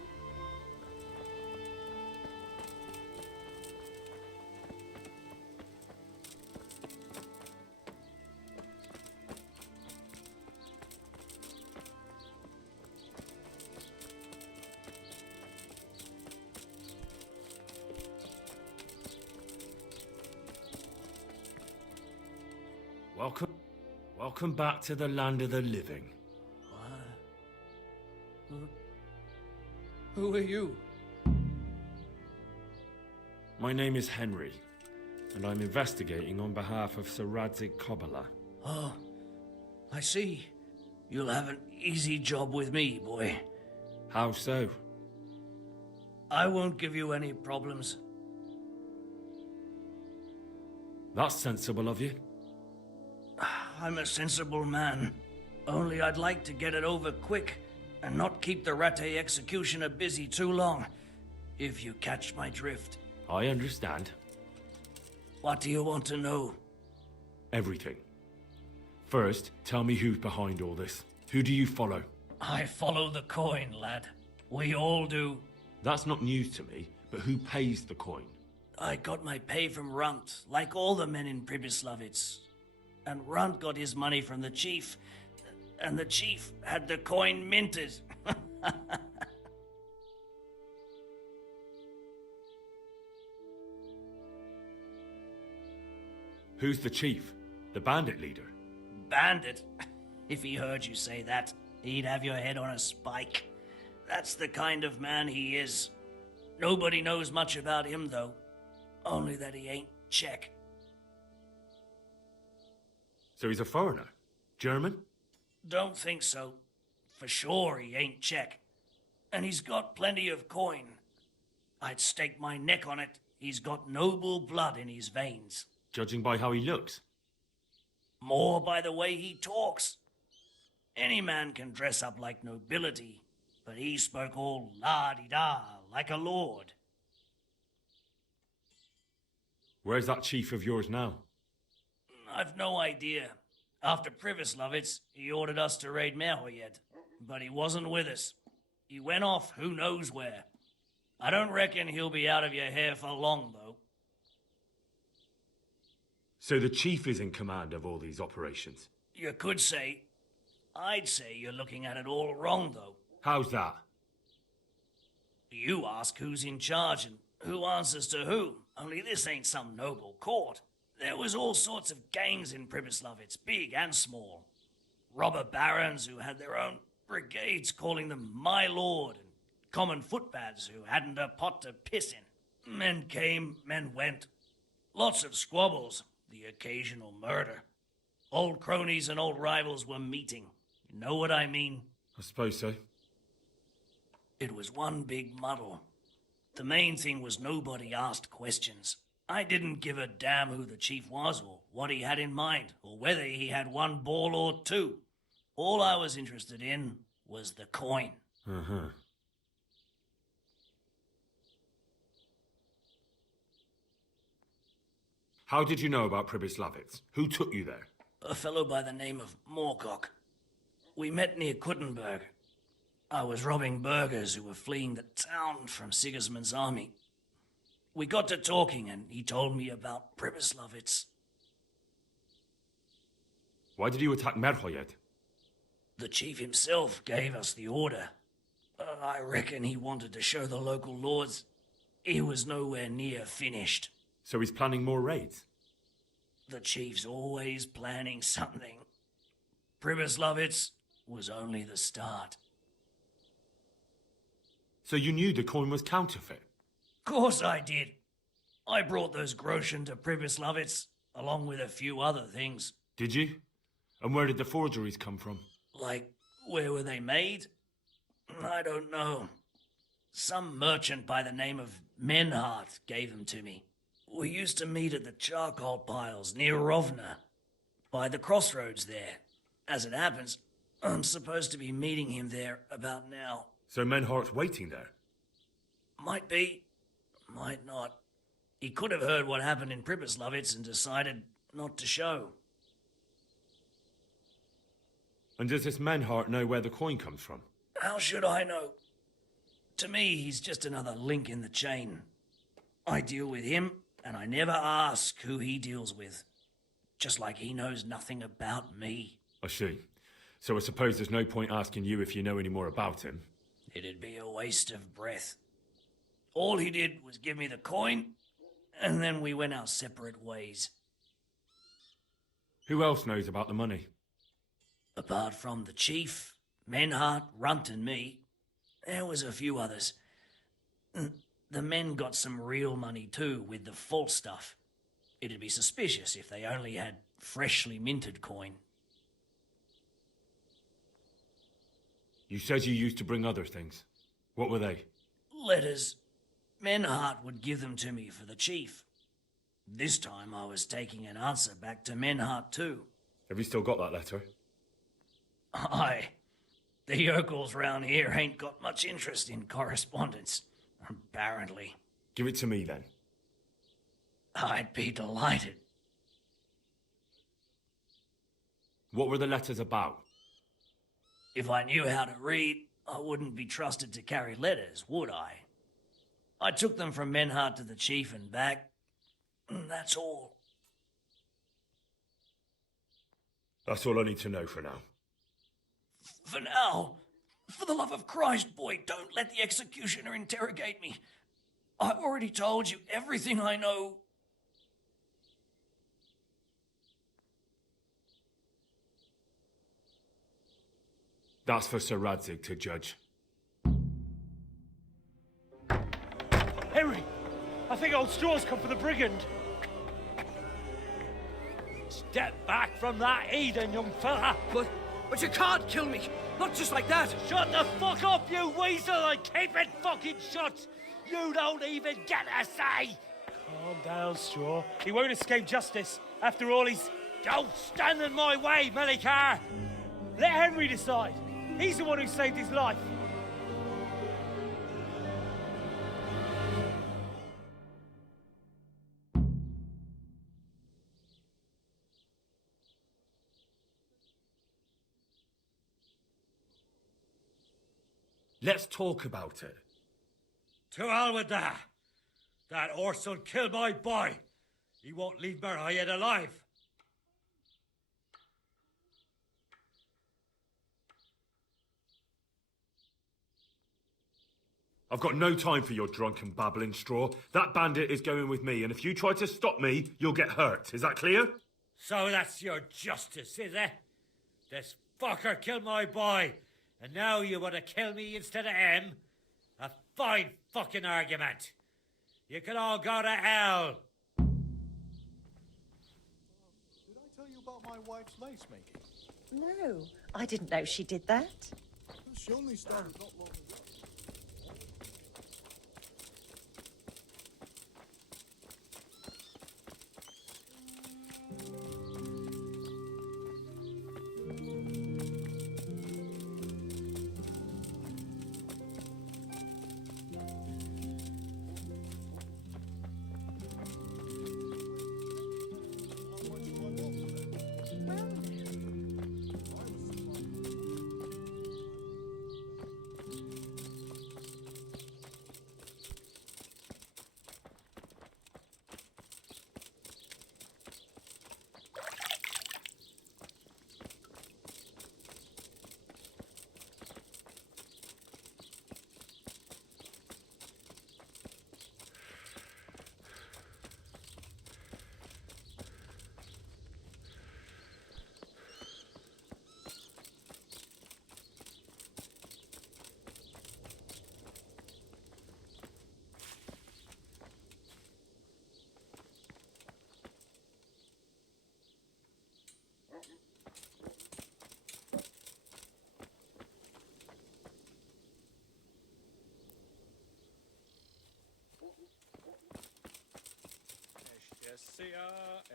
Welcome back to the land of the living. Who are you? My name is Henry, and I'm investigating on behalf of Sir Radzig Kobyla. Oh, I see. You'll have an easy job with me, boy. How so? I won't give you any problems. That's sensible of you. I'm a sensible man. Only I'd like to get it over quick and not keep the Rattay executioner busy too long, if you catch my drift. I understand. What do you want to know? Everything. First, tell me who's behind all this. Who do you follow? I follow the coin, lad. We all do. That's not news to me, but who pays the coin? I got my pay from Runt, like all the men in Pribyslavitz. And Runt got his money from the chief, and the chief had the coin minted. Who's the chief? The bandit leader? Bandit? If he heard you say that, he'd have your head on a spike. That's the kind of man he is. Nobody knows much about him, though. Only that he ain't Czech. So he's a foreigner? German? Don't think so. For sure he ain't Czech. And he's got plenty of coin. I'd stake my neck on it. He's got noble blood in his veins. Judging by how he looks? More by the way he talks. Any man can dress up like nobility, but he spoke all la-di-da, like a lord. Where's that chief of yours now? I've no idea. After Pribyslavitz, he ordered us to raid Merhoyed, but he wasn't with us. He went off who knows where. I don't reckon he'll be out of your hair for long, though. So the chief is in command of all these operations? You could say. I'd say you're looking at it all wrong, though. How's that? You ask who's in charge and who answers to who. Only this ain't some noble court. There was all sorts of gangs in Pribyslavitz, big and small. Robber barons who had their own brigades calling them my lord, and common footpads who hadn't a pot to piss in. Men came, men went. Lots of squabbles, the occasional murder. Old cronies and old rivals were meeting. You know what I mean? I suppose so. It was one big muddle. The main thing was nobody asked questions. I didn't give a damn who the chief was, or what he had in mind, or whether he had one ball or two. All I was interested in was the coin. Uh-huh. How did you know about Pribyslavitz? Who took you there? A fellow by the name of Moorcock. We met near Kuttenberg. I was robbing burghers who were fleeing the town from Sigismund's army. We got to talking, and he told me about Pribyslavitz. Why did you attack Merhoyed? The chief himself gave us the order. I reckon he wanted to show the local lords he was nowhere near finished. So he's planning more raids? The chief's always planning something. Pribyslavitz was only the start. So you knew the coin was counterfeit? Course I did. I brought those groschen to Pribyslavitz, along with a few other things. Did you? And where did the forgeries come from? Like, where were they made? I don't know. Some merchant by the name of Menhart gave them to me. We used to meet at the charcoal piles near Rovna, by the crossroads there. As it happens, I'm supposed to be meeting him there about now. So Menhart's waiting there? Might be, might not. He could have heard what happened in Pribyslavitz and decided not to show. And does this Menhart know where the coin comes from? How should I know? To me, he's just another link in the chain. I deal with him, and I never ask who he deals with. Just like he knows nothing about me. I see. So I suppose there's no point asking you if you know any more about him. It'd be a waste of breath. All he did was give me the coin, and then we went our separate ways. Who else knows about the money? Apart from the chief, Menhart, Runt, and me, there was a few others. The men got some real money too, with the false stuff. It'd be suspicious if they only had freshly minted coin. You said you used to bring other things. What were they? Letters. Menhart would give them to me for the chief. This time I was taking an answer back to Menhart too. Have you still got that letter? Aye. The yokels round here ain't got much interest in correspondence, apparently. Give it to me then. I'd be delighted. What were the letters about? If I knew how to read, I wouldn't be trusted to carry letters, would I? I took them from Menhart to the chief and back. That's all. That's all I need to know for now. For now, for the love of Christ, boy, don't let the executioner interrogate me. I've already told you everything I know. That's for Sir Radzig to judge. Henry! I think old Straw's come for the brigand. Step back from that Eden, young fella. But you can't kill me. Not just like that. Shut the fuck up, you weasel, and keep it fucking shut. You don't even get a say. Calm down, Straw. He won't escape justice. After all, he's... Don't stand in my way, Melikar. Let Henry decide. He's the one who saved his life. Let's talk about it. To hell with that. That horse will kill my boy. He won't leave Merhayed alive. I've got no time for your drunken babbling, Straw. That bandit is going with me, and if you try to stop me, you'll get hurt. Is that clear? So that's your justice, is it? This fucker killed my boy, and now you want to kill me instead of him? A fine fucking argument. You can all go to hell. Did I tell you about my wife's lace making? No, I didn't know she did that. She only started not long ago.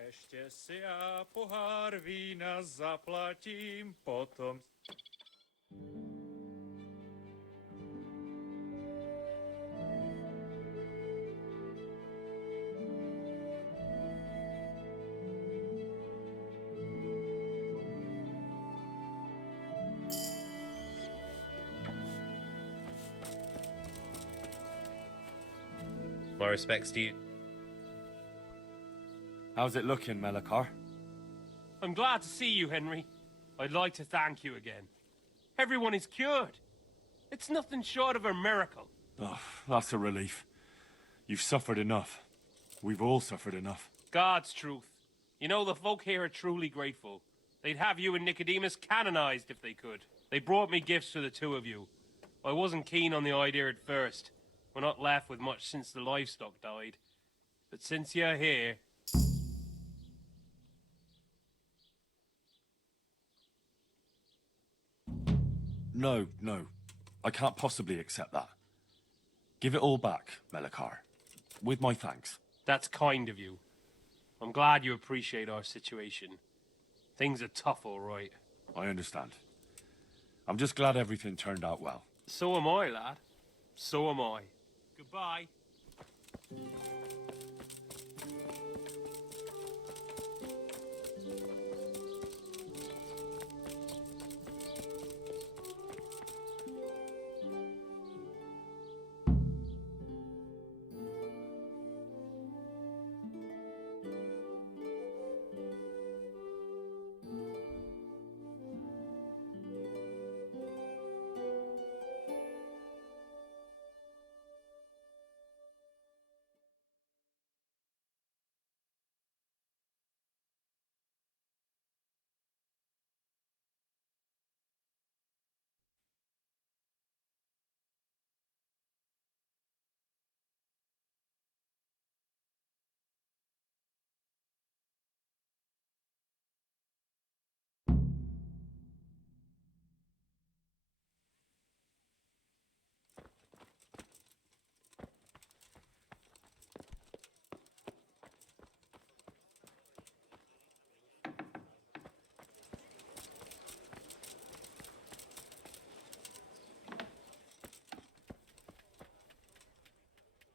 Ještě si já pohár vína zaplatím potom. My respects to you. How's it looking, Melakar? I'm glad to see you, Henry. I'd like to thank you again. Everyone is cured. It's nothing short of a miracle. Oh, that's a relief. You've suffered enough. We've all suffered enough. God's truth. You know, the folk here are truly grateful. They'd have you and Nicodemus canonized if they could. They brought me gifts for the two of you. I wasn't keen on the idea at first. We're not left with much since the livestock died. But since you're here... No, no. I can't possibly accept that. Give it all back, Melakar. With my thanks. That's kind of you. I'm glad you appreciate our situation. Things are tough, all right. I understand. I'm just glad everything turned out well. So am I, lad. So am I. Goodbye.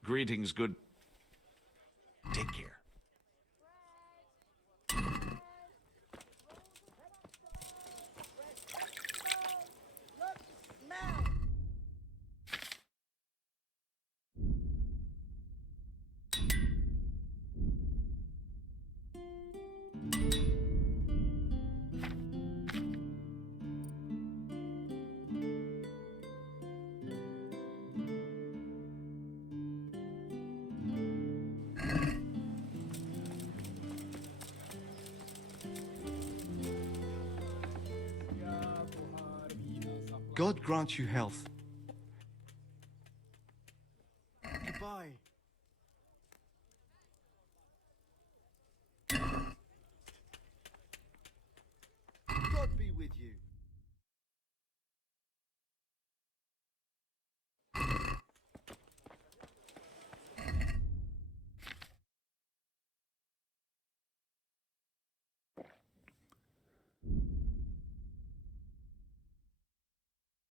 Greetings, good... Take care. God grant you health.